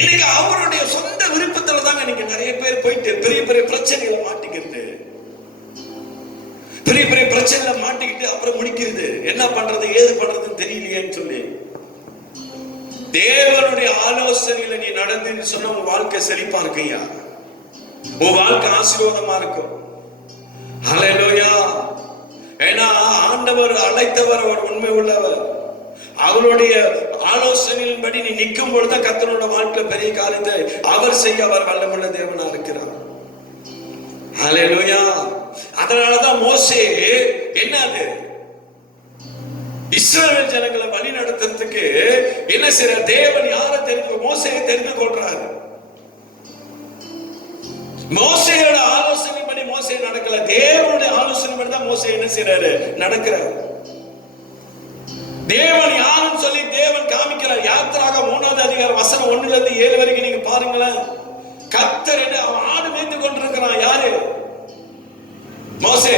இன்னைக்கு அவருடைய சொந்த விருப்பத்துல தாங்க நீங்க நிறைய பேர் போயிட்டு பெரிய பெரிய பிரச்சனைகளை மாட்டிக்கிறது, பெரிய பெரிய பிரச்சனைகளை மாட்டிக்கிட்டு அப்புறம் முடிக்கிறது. என்ன பண்றது ஏது பண்றதுன்னு தெரியலையேன்னு சொல்லி தேவனுடைய ஆலோசனையில நீ நடந்து சொன்ன உன் வாழ்க்கை செழிப்பா இருக்குயா, உன் வாழ்க்கை ஆசீர்வாதமா இருக்கும். ஹல்லேலூயா. ஏன்னா ஆண்டவர் அழைத்தவர், அவர் உண்மை உள்ளவர். அவருடைய ஆலோசனையின்படி நீ நிற்கும் பொழுது கர்த்தரோட வாழ்க்கை பெரிய காரியத்தை அவர் செய்ய அவர் வல்லமுள்ள தேவனா இருக்கிறார். ஹல்லேலூயா. அதனாலதான் மோசே என்னது இஸ்ரவேல் ஜனங்களை வழி நடத்துறதுக்கு என்ன செய்யற, தேவன் யாரை தெரிந்து மோசேயை தெரிந்து கொள்றாரு. மோசேயோட ஆலோசனைப்படி மோசே நடக்கல, தேவனுடைய ஆலோசனைப்படி தான் மோசே என்ன செய்யறாரு, நடக்கிறார். தேவன் யாருன்னு சொல்லி தேவன் காமிக்கிறார். யாத்திராக 3வது அதிகாரம் வசனம் 1ல இருந்து 7 வரைக்கும் நீங்க பாருங்களேன். கர்த்தர் என்று அவன் ஆடு மேய்த்து கொண்டிருக்கிறான். யாரு? மோசே.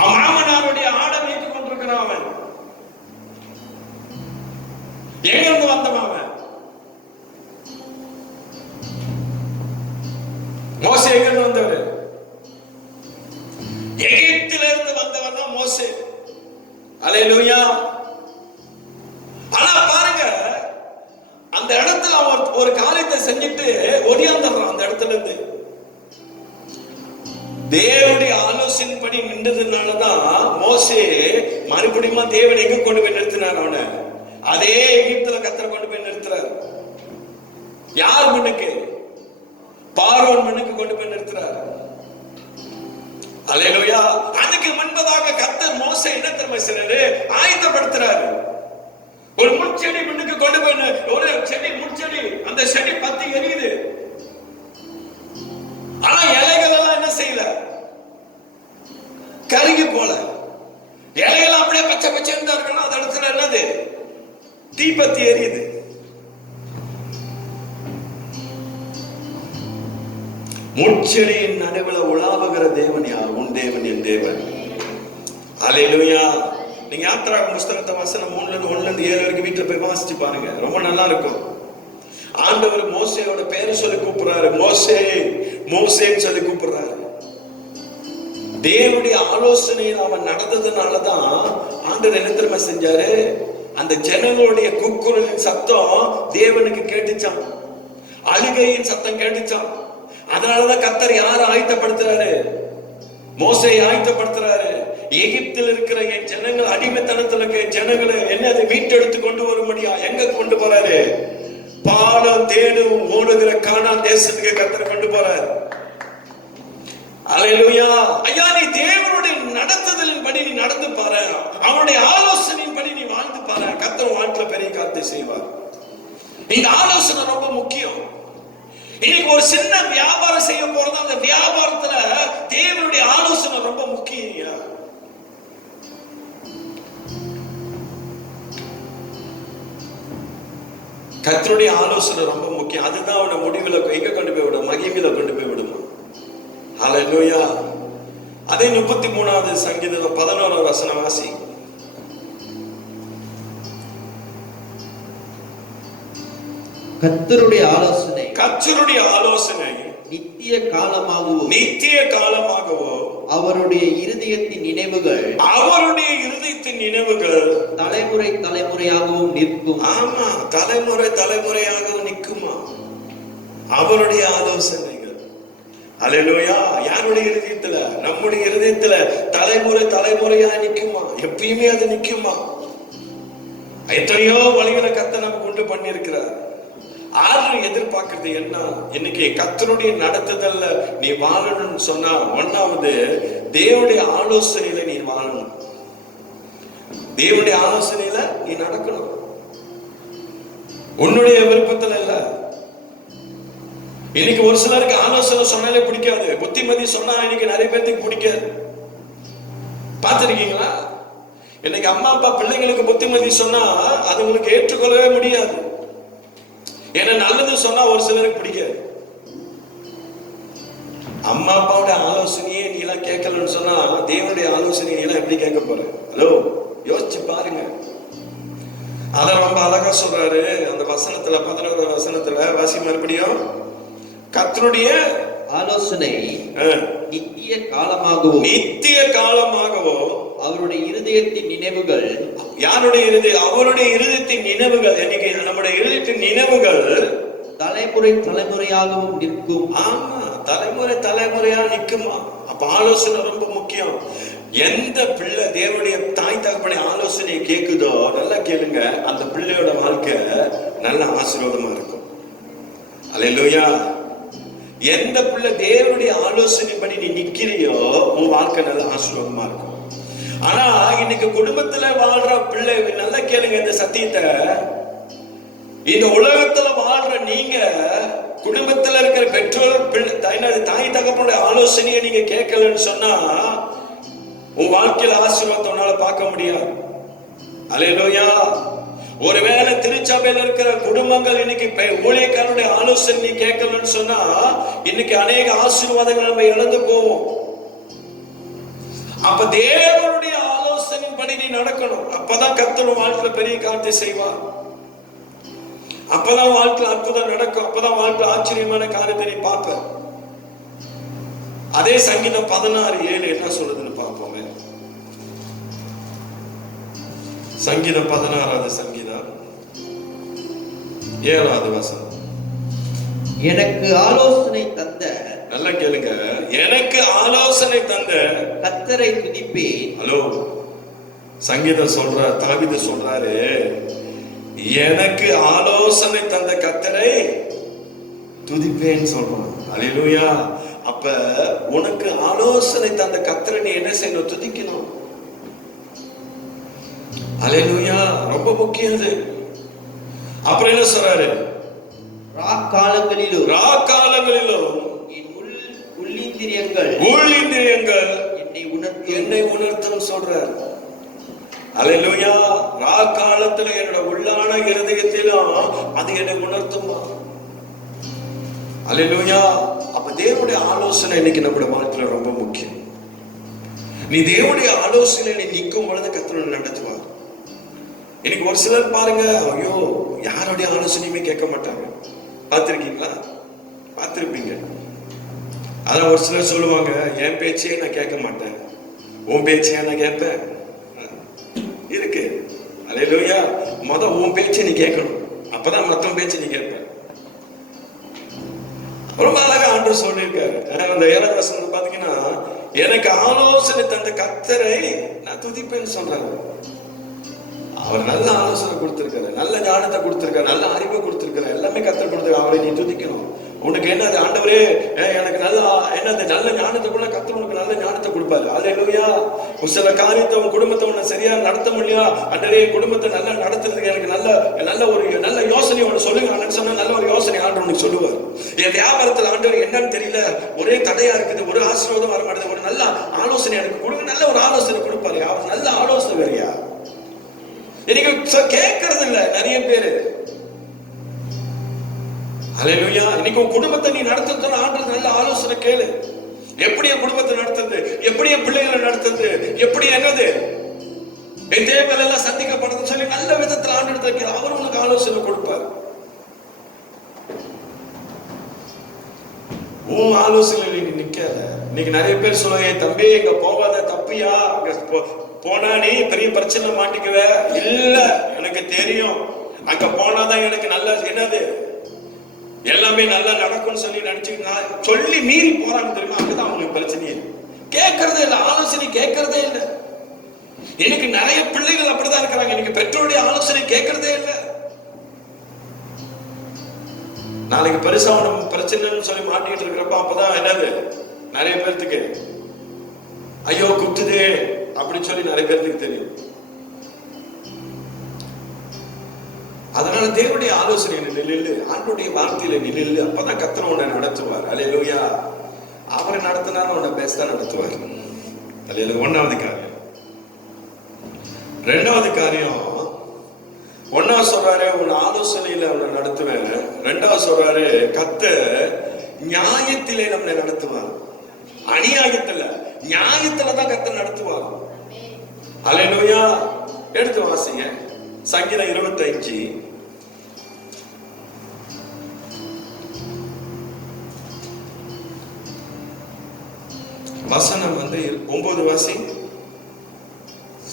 அவன் மாமனாருடைய ஆடை மேய்த்து கொண்டிருக்கிறான். அவன் எங்க இருந்து வந்தவன்? அவன் மோசே எங்க இருந்து வந்தவர்? எகிப்திலிருந்து வந்தவன் தான் மோசே. அல்லேலூயா. ஆனா பாருங்க, அந்த இடத்துல அவன் ஒரு காரியத்தை செஞ்சுட்டு ஒடியாந்துடுறான். அந்த இடத்துல இருந்து தேவனுடைய ஆலோசனைப்படி நின்றதுனாலதான் மோசே மறுபடியும் தேவன் எங்க கொண்டு போய் நிறுத்தினார் அவனை? அதே எகிப்துல கர்த்தர் கொண்டு போய் நிறுத்துறார். யார் மண்ணுக்கு? பார்வோன் மண்ணுக்கு கொண்டு போய் நிறுத்துறார். அல்லேலூயா. அதுக்கு முன்பதாக கர்த்தர் மோசே என்ன தெரியுமா செய்றாரு, ஆயத்தப்படுத்துறாரு. ஒரு முட்செடி மண்ணுக்கு கொண்டு போய், ஒரு செடி முட்செடி, அந்த செடி பத்தி எரியுது. ஆனா இலைகள் எல்லாம் என்ன செய்யல, கருகி போல. இலைகள் அப்படியே பச்சை பச்சைன்னு தான் இருக்கணும். அந்த இடத்துல என்னது, தீப்பத்தி எரியுது. முட்செடியின் நடுவில் உலாவுகிற தேவன் யார்? உன் தேவன், என் தேவன். அல்லேலூயா. நீங்க யாத்திராகம புஸ்தகத்தை வசனம் 3ல இருந்து 1ல இருந்து 7 வரைக்கும் வீட்டுல போய் வாசிச்சு பாருங்க, ரொம்ப நல்லா இருக்கும். ஆண்டவர் மோசேயோட பேரை சொல்லி கூப்பிடுறாரு. மோசே மோசேன்னு சொல்லி கூப்பிடுறாரு. தேவனுடைய ஆலோசனையில் அவன் நடந்ததுனாலதான் ஆண்டவர் என்ன தெரியுமா செஞ்சாரு, அந்த ஜனங்களுடைய கூக்குரலின் சத்தம் தேவனுக்கு கேட்டுச்சான், அழுகையின் சத்தம் கேட்டுச்சான். அதனாலதான் கர்த்தர் யாரை ஆயத்தப்படுத்துறாரு, மோசேயை ஆயத்தப்படுத்துறாரு. எகிப்தில் இருக்கிற என் ஜனங்கள், அடிமைத்தனத்துல ஜனங்களை என்னது மீட்டெடுத்து கொண்டு வரும்படியா எங்க கொண்டு போறாரு, பாலம் தேடும் ஓடுகிற கானான் தேசத்துக்கு கர்த்தர் கொண்டு போறாரு. அல்லேலூயா. ஐயா, நீ தேவனுடைய நடத்துதலின் படி நீ நடந்து பாரு, அவனுடைய ஆலோசனையின் படி நீ வாழ்ந்து பாரு, கர்த்தர் வாழ்க்கையில பெரிய காரியத்தை செய்வார். இந்த ஆலோசனை ரொம்ப முக்கியம். இன்னைக்கு ஒரு சின்ன வியாபாரம் செய்ய போறது, அந்த வியாபாரத்துல தேவனுடைய ஆலோசனை ரொம்ப முக்கியம். கர்த்தருடைய ஆலோசனை ரொம்ப முக்கியம். அதுதான் அவனை முடிவுல எங்க கொண்டு போய் விடும், மகிமையில கொண்டு போய் விடுமா. ஹல்லேலூயா. அதே 33வது சங்கீதம் 11வது வசனம் வாசி. கர்த்தருடைய ஆலோசனை, கர்த்தருடைய ஆலோசனை நித்திய காலமாகவோ, நித்திய காலமாகவோ, அவருடைய இருதயத்தின் நினைவுகள், அவருடைய இருதயத்தின் நினைவுகள் தலைமுறை தலைமுறையாகவும் நிற்கும். ஆமா, தலைமுறை தலைமுறையாகவும் நிற்குமா அவருடைய ஆலோசனைகள். அல்லேலூயா. யாருடைய இருதயத்துல? நம்முடைய இருதயத்துல தலைமுறை தலைமுறையா நிற்குமா, எப்பயுமே அது நிற்குமா. எத்தனையோ வழிகளை கர்த்தர் நமக்கு உண்டு பண்ணி இருக்கிறார். ஆறு எதிர்பார்க்கிறது என்ன, இன்னைக்கு கர்த்தருடைய நடத்துதல்ல நீ வாழணும்னு சொன்னா, ஒன்னாவது தேவனுடைய ஆலோசனையில நீ வாழணும், தேவனுடைய ஆலோசனையில நீ நடக்கணும், உன்னுடைய விருப்பத்துல இல்ல. இன்னைக்கு ஒரு சிலருக்கு ஆலோசனை சொன்னாலே பிடிக்காது, புத்திமதி சொன்னா இன்னைக்கு நிறைய பேருக்கு பிடிக்காது. பார்த்திருக்கீங்களா? இன்னைக்கு அம்மா அப்பா பிள்ளைங்களுக்கு புத்திமதி சொன்னா அது உங்களுக்கு ஏற்றுக்கொள்ளவே முடியாது. ஏன்னா நல்லது சொன்னா ஒரு சிலருக்கு பிடிக்காது. அம்மா அப்பாவோட ஆலோசனையே நீ எல்லாம் கேட்கலன்னு சொன்னா தேவனுடைய ஆலோசனை நீ எல்லாம் எப்படி கேட்க போற? ஹலோ, யோசிச்சு பாருங்க. அத ரொம்ப அழகா சொல்றாரு அந்த வசனத்துல, 11வது வசனத்துல வாசி மறுபடியும். கர்த்தருடைய ஆலோசனை நித்திய காலமாகவோ, நித்திய காலமாகவோ, அவருடைய இருதயத்தின் நினைவுகள் யாருடைய இருதயம்? அவருடைய இருதயத்தின் நினைவுகள். இன்னைக்கு நம்முடைய இருதயத்தின் நினைவுகள் தலைமுறை தலைமுறையாகவும் நிற்கும். ஆமா, தலைமுறை தலைமுறையா நிக்குமா? அப்ப ஆலோசனை ரொம்ப முக்கியம். எந்த பிள்ளை தேவனுடைய தாய் தகப்பனை ஆலோசனையை கேக்குதோ நல்லா கேளுங்க, அந்த பிள்ளையோட வாழ்க்கை நல்ல ஆசீர்வாதமா இருக்கும். அல்லேலூயா. எந்த பிள்ளை தேவனுடைய ஆலோசனைப்படி நீ நிக்கிறியோ உன் வாழ்க்கை நல்ல ஆசீர்வாதமா இருக்கும். ஆனா இன்னைக்கு குடும்பத்துல வாழ்ற பிள்ளை நல்லா கேளுங்க இந்த சத்தியத்தை. இந்த உலகத்துல வாழ்ற நீங்க குடும்பத்துல இருக்கிற பெற்றோர் பிள்ளை தாய் தகப்பனுடைய ஆலோசனையை நீங்க கேட்கலன்னு சொன்னா உன் வாழ்க்கையில ஆசீர்வாதத்தை உன்னால பார்க்க முடியாது. அல்லேலூயா. ஒருவேளை திருச்சபையில இருக்கிற குடும்பங்கள் இன்னைக்கு ஊழியக்காரனுடைய ஆலோசனை கேட்கலன்னு சொன்னா இன்னைக்கு அநேக ஆசீர்வாதங்கள் நம்ம இழந்து போவோம். அப்ப தேவனுடைய ஆலோசனைப்படி நீ நடக்கணும். அப்பதான் கர்த்தர் வாழ்க்கையில பெரிய காரியத்தை செய்வார். அப்பதான் வாழ்க்கையில அற்புதம் நடக்கும். அப்பதான் வாழ்க்கையில ஆச்சரியமான காரியத்தை நீ பார்ப்ப. அதே சங்கீதம் 16:7 என்ன சொல்லுதுன்னு பார்ப்போமே. சங்கீதம் 16வது சங்கீதம் 7வது வசனம். எனக்கு ஆலோசனை தந்த, நல்லா கேளுங்க, எனக்கு ஆலோசனை தந்த கர்த்தரை துதிப்பேன். ஹலோ, சங்கீதம் சொல்ற தாவீது சொல்றாரு, எனக்கு ஆலோசனை தந்த கர்த்தரை துதிப்பேன்னு சொல்றான். அல்லேலூயா. அப்ப உனக்கு ஆலோசனை தந்த கர்த்தரை நீ என்ன செய்யணும்? துதிக்கணும். அல்லேலூயா. ரொம்ப முக்கியம் அது. அப்புறம் என்ன சொல்றாரு? ராக்காலங்களிலும் என் உள்ளிந்திரியங்கள் என்னை உணர்த்தும் சொல்றார். அல்லேலூயா. ராக்காலத்துல என்னோட உள்ளான இருதயத்திலும் அது என்னை உணர்த்துமா? அல்லேலூயா. அப்ப தேவனுடைய ஆலோசனை இன்னைக்கு நம்முடைய வாழ்க்கையில ரொம்ப முக்கியம். நீ தேவனுடைய ஆலோசனை நீ நிற்கும் பொழுது கர்த்தர் நடத்துவார். இன்னைக்கு ஒரு சிலர் பாருங்க, ஐயோ யாருடைய ஆலோசனையுமே கேட்க மாட்டாங்க. பார்த்திருக்கீங்களா? பார்த்திருப்பீங்க. அதான் ஒரு சிலர் சொல்லுவாங்க, என் பேச்சையே நான் கேட்க மாட்டேன், உன் பேச்சையா நான் கேட்பேன். இருக்கு. அல்லேலூயா. உன் பேச்சை நீ கேட்கணும், அப்பதான் மத்தவன் பேச்சை நீ கேட்ப. ரொம்ப அழகா ஆண்டவர் சொல்லியிருக்காரு. அந்த 7வது வசனம் பாத்தீங்கன்னா, எனக்கு ஆலோசனை தந்த கர்த்தரை நான் துதிப்பேன்னு சொல்றாரு. அவர் நல்ல ஆலோசனை கொடுத்திருக்காரு, நல்ல ஞானத்தை கொடுத்திருக்காரு, நல்ல அறிவை கொடுத்திருக்காரு, எல்லாமே கர்த்தர் கொடுத்திருக்காரு. அவரை நீ துதிக்கணும். உனக்கு என்னது? ஆண்டவரே எனக்கு நல்ல ஞானத்தை கூட கர்த்தர் உனக்கு நல்ல ஞானத்தை கொடுப்பாரு. அல்லேலூயா. ஒரு சில காரியத்தை உன் குடும்பத்தை உன்னை சரியா நடத்த முடியா, ஆண்டவரே குடும்பத்தை நல்லா நடத்துறதுக்கு எனக்கு நல்ல யோசனை ஒன்று சொல்லுங்க சொன்னா நல்ல ஒரு யோசனை ஆண்டவர் உனக்கு சொல்லுவார். என் வியாபாரத்துல ஆண்டவர் என்னன்னு தெரியல, ஒரே தடையா இருக்குது, ஒரு ஆசீர்வாதம் வர மாட்டேது, ஒரு நல்ல ஆலோசனை எனக்கு கொடுங்க, நல்ல ஒரு ஆலோசனை கொடுப்பாரு. அவர் நல்ல ஆலோசனை வேறையா? இன்னைக்கு கேட்கறது இல்ல நிறைய பேரு. அல்லேலூயா. இன்னைக்கு உன் குடும்பத்தை நீ நடத்துறது ஆண்டவர் நல்ல ஆலோசனை கேளு. எப்படி என் குடும்பத்தை நடத்துறது, எப்படி என் பிள்ளைகளை நடத்துறது, எப்படி என்னது என் தேவைகள் எல்லாம் சந்திக்கப்படுதுன்னு சொல்லி நல்ல விதத்தில் ஆண்டவர் அவர் உனக்கு ஆலோசனை கொடுப்பார். உன் ஆலோசனை நீ நிக்காத. இன்னைக்கு நிறைய பேர் சொல்லுவாங்க, தம்பி இங்க போகாத, தப்பியா, போனா நீ பெரிய பிரச்சனை மாட்டிக்குவ. இல்ல, எனக்கு தெரியும், அங்க போனாதான் எனக்கு நல்ல என்னது எல்லாமே நல்லா நடக்கும்னு சொல்லி நினைச்சுக்கிட்டு சொல்லி மீறி போறாங்க தெரியுமா? அங்கதான் அவங்களுக்கு பிரச்சனையே. கேட்கறதே இல்லை, ஆலோசனை கேட்கறதே இல்லை. எனக்கு நிறைய பிள்ளைகள் அப்படிதான் இருக்கிறாங்க. எனக்கு பெற்றோருடைய ஆலோசனை கேட்கறதே இல்லை. நாளைக்கு பெருசா ஒண்ணு பிரச்சனைன்னு சொல்லி மாட்டிட்டு இருக்கிறப்ப அப்பதான் என்னது நிறைய பேர்த்துக்கு ஐயோ குத்துதே அப்படின்னு சொல்லி நிறைய பேர்த்துக்கு தெரியும். அதனால தேவனுடைய ஆலோசனை நில்லு, ஆண்டவருடைய வார்த்தையில நில்லு. அப்பதான் கர்த்தர் உன்னை நடத்துவார். அல்லேலூயா. அவரை நடத்தினாலும் உன்னை பெஸ்டா நடத்துவார். அல்லேலூயா. 1வது காரியம். 2வது காரியம், 1வது சொல்றாரு உன் ஆலோசனையில உன்னை நடத்துவேன். 2வது சொல்றாரு கர்த்தர் நியாயத்திலே நம்மளை நடத்துவார். அநியாயத்துல நியாயத்துல தான் கர்த்தர் நடத்துவார். அல்லேலூயா. எடுத்து வாசிங்க சங்கீதம் 25 வசனம் 9 வாசி.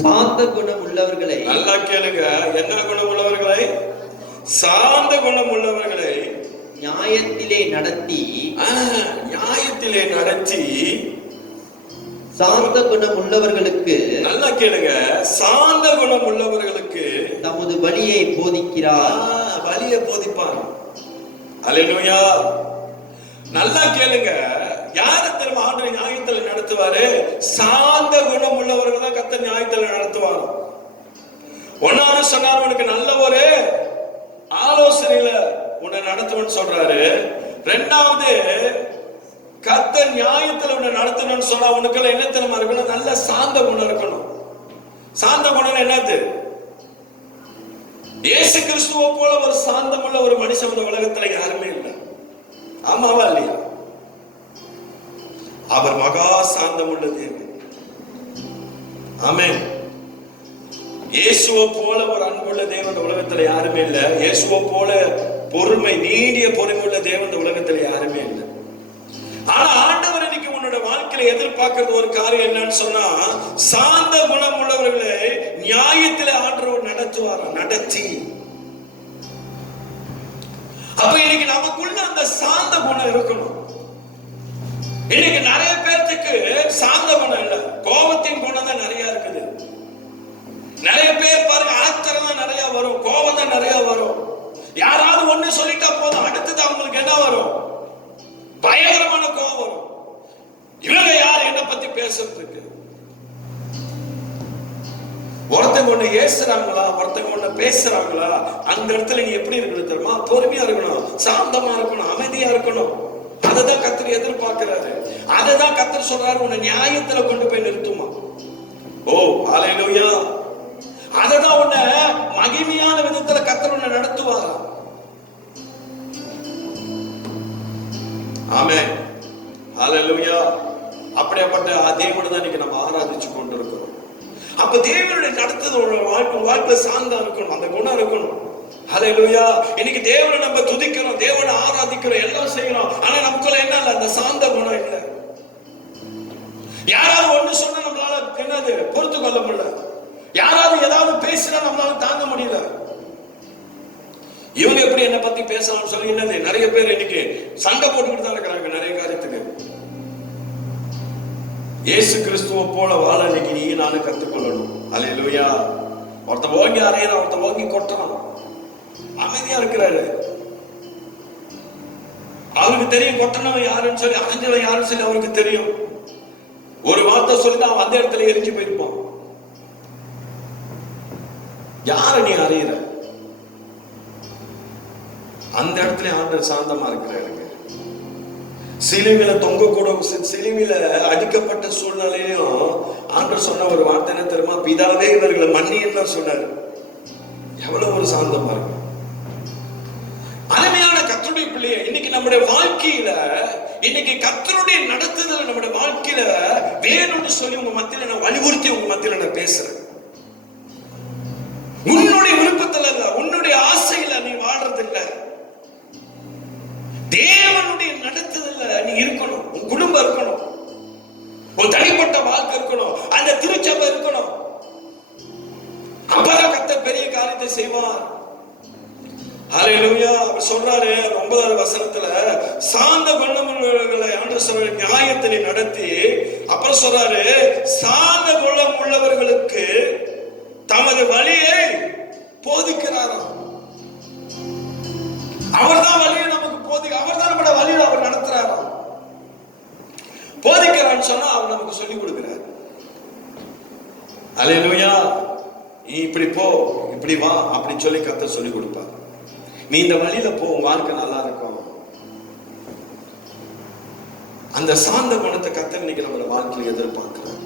சாந்த குணம் உள்ளவர்களை நல்லா கேளுங்க, என்ன குணம் உள்ளவர்களை? சாந்த குணம் உள்ளவர்களை நியாயத்திலே நடத்தி நியாயத்திலே நடத்தி. சாந்த குணம் உள்ளவர்களுக்கு நல்லா கேளுங்க, சாந்த குணம் உள்ளவர்களுக்கு தமது வழியை போதிக்கிறார். வழியை போதிப்பார். அல்லேலூயா. நல்லா கேளுங்க, யாரை தெரியுமா ஆண்டவர் நியாயத்துல நடத்துவாரு? சாந்த குணம் உள்ளவர்கள் தான் கர்த்தர் நியாயத்துல நடத்துவார். ஒன்னாவது சொன்னார், உனக்கு நல்ல ஒரு ஆலோசனையில உன்னை நடத்துவன்னு சொல்றாரு. ரெண்டாவது, கர்த்தர் நியாயத்துல உன்னை நடத்தணும்னு சொன்னா உனக்குள்ள என்ன தெரியுமா இருக்கணும்? நல்ல சாந்த குணம் இருக்கணும். சாந்த குணம் என்னது? இயேசு கிறிஸ்துவை போல ஒரு சாந்தமுள்ள ஒரு மனுஷன் இந்த உலகத்துல யாருமே இல்லை. ஆமாவா இல்லையா? அவர் மகா சாந்தம் உள்ள தேவன். ஆமென். இயேசுவை போல ஒரு அன்புள்ள தேவன் இந்த உலகத்துல யாருமே இல்லை. இயேசுவை போல பொறுமை, நீடிய பொறுமை உள்ள தேவன் இந்த உலகத்துல யாருமே இல்லை. ஆனா ஆண்டவர் இன்னைக்கு உன்னோட வாழ்க்கையில எதிர்பார்க்கிறது ஒரு காரியம் என்னன்னு சொன்னா, சாந்த குணம் உள்ளவர்களை நியாயத்திலே ஆண்டவர் நடத்துவாரா, நடத்தி. அப்ப இன்னைக்கு நமக்குள்ள அந்த சாந்த குணம் இருக்கணும். இன்னைக்கு நிறைய பேர்த்துக்கு சாந்த குணம் இல்ல, கோபத்தின் குணம் தான் நிறைய இருக்குது. நிறைய பேர் பாருங்க, ஆத்திரம் தான் நிறைய வரும், கோபம் தான் நிறைய வரும். யாராவது ஒண்ணு சொல்லிட்டா போதும், அடுத்தது அவங்களுக்கு என்ன வரும்? பயங்கரமான கோபம் வரும். இவங்க யார் என்ன பத்தி பேசுறதுக்கு? ஒருத்தங்க ஒண்ணு ஏசுறாங்களா, ஒருத்தங்க ஒண்ணு பேசுறாங்களா, அந்த இடத்துல நீ எப்படி இருக்கணும் தெரியுமா? பொறுமையா இருக்கணும், சாந்தமா இருக்கணும், அமைதியா இருக்கணும். அததான் கர்த்தர் எதிர்பார்க்கிறாரு. அததான் கர்த்தர் சொல்றாரு, உன்னை நியாயத்துல கொண்டு போய் நிறுத்துமா. ஓ ஹல்லேலூயா. அததான் உன்னை மகிமையான விதத்துல கர்த்தர் உன்னை நடத்துவாரா. ஆமென். ஹல்லேலூயா. அப்படிப்பட்ட தேவனை தான் இன்னைக்கு நம்ம ஆராதிச்சு கொண்டிருக்கிறோம். அப்ப தேவனுடைய நடத்துதல் வாழ்க்கை சாந்தம் இருக்கணும், அந்த குணம் இருக்கணும். ஹல்லேலூயா. இன்னைக்கு தேவனை நம்ம துதிக்கிறோம், தேவனை ஆராதிக்கிறோம், எல்லாம் செய்யறோம். ஆனா நமக்குள்ள என்ன இல்ல? அந்த சாந்த குணம் இல்ல. யாராவது ஒண்ணு சொன்னா நம்மளால என்னது பொறுத்து கொள்ள முடியல. யாராவது ஏதாவது பேசினா நம்மளால தாங்க முடியல. இவங்க எப்படி என்ன பத்தி பேசலாம்னு சொல்லி என்னது நிறைய பேர் இன்னைக்கு சண்டை போட்டுக்கிட்டு தான் இருக்கிறாங்க நிறைய காரியத்துக்கு. இயேசு கிறிஸ்துவை போல வாழ இன்னைக்கு நீ நானும் கத்துக்கொள்ளணும். அல்லேலூயா. ஒருத்த ஓங்கி அறையணும், ஒருத்த ஓங்கி கொட்டணும். அமைதியா இருக்கிறாரு. அவருக்கு தெரியும் கொட்டணவன் யாருன்னு சொல்லி, அரைஞ்சவன் யாருன்னு சொல்லி அவருக்கு தெரியும். ஒரு வார்த்தை சொல்லிட்டு அவன் அந்த இடத்துல எரிஞ்சு போயிருப்பான். யாரு நீ அறியிற? அந்த இடத்துல ஆண்டவர் சாந்தமா இருக்கிறாருங்க. சிலுவையில தொங்க கூட, சிலுவையில அடிக்கப்பட்ட சூழ்நிலையும் ஆண்டவர் சொன்ன ஒரு வார்த்தை என்ன தெரியுமா? பிதாவே இவர்களை மன்னின்னு தான் சொன்னாரு. எவ்வளவு ஒரு சாந்தமா இருக்கு. அருமையான கர்த்தருடைய பிள்ளையே, இன்னைக்கு நம்முடைய வாழ்க்கையில, இன்னைக்கு கர்த்தருடைய நடத்துதல் நம்முடைய வாழ்க்கையில வேணும்னு சொல்லி உங்க மத்தியில நான் வலியுறுத்தி உங்க மத்தியில நான் பேசுறேன். உன்னுடைய விருப்பத்துல இல்ல, உன்னுடைய ஆசையில நீ வாழ்றது இல்ல, தேவனுடைய நடத்துதல்ல நீ இருக்கணும். உன் குடும்பம் இருக்கணும், உன் தனிப்பட்ட வாழ்க்கை இருக்கணும், அந்த திருச்சபை இருக்கணும். அப்பதான் கர்த்தர் பெரிய காரியத்தை செய்வார். ஹல்லேலூயா. அவர் சொல்றாரு 9வது வசனத்துல, சாந்த குணமுள்ளவர்களை ஆண்டவர் சொல்ற நியாயத்தினை நடத்தி, அப்புறம் சொல்றாரு, சாந்த குணம் உள்ளவர்களுக்கு தமது வழியை போதிக்கிறாராம். அவர்தான் வழியை நமக்கு அவர்தான் நம்மளோட வழியை அவர் நடத்துறாராம். போதிக்கிறான்னு சொன்னா அவர் நமக்கு சொல்லி கொடுக்கிறார். அல்லேலூயா. நீ இப்படி போ, இப்படி வா, அப்படி சொல்லி கர்த்தர் சொல்லி கொடுப்பார். நீ இந்த வழியில போ, வாழ்க்கை நல்லா இருக்கும். அந்த சாந்த குணத்தை கர்த்தர் இன்னைக்கு நம்ம வாழ்க்கையில எதிர்பார்க்கிறார்.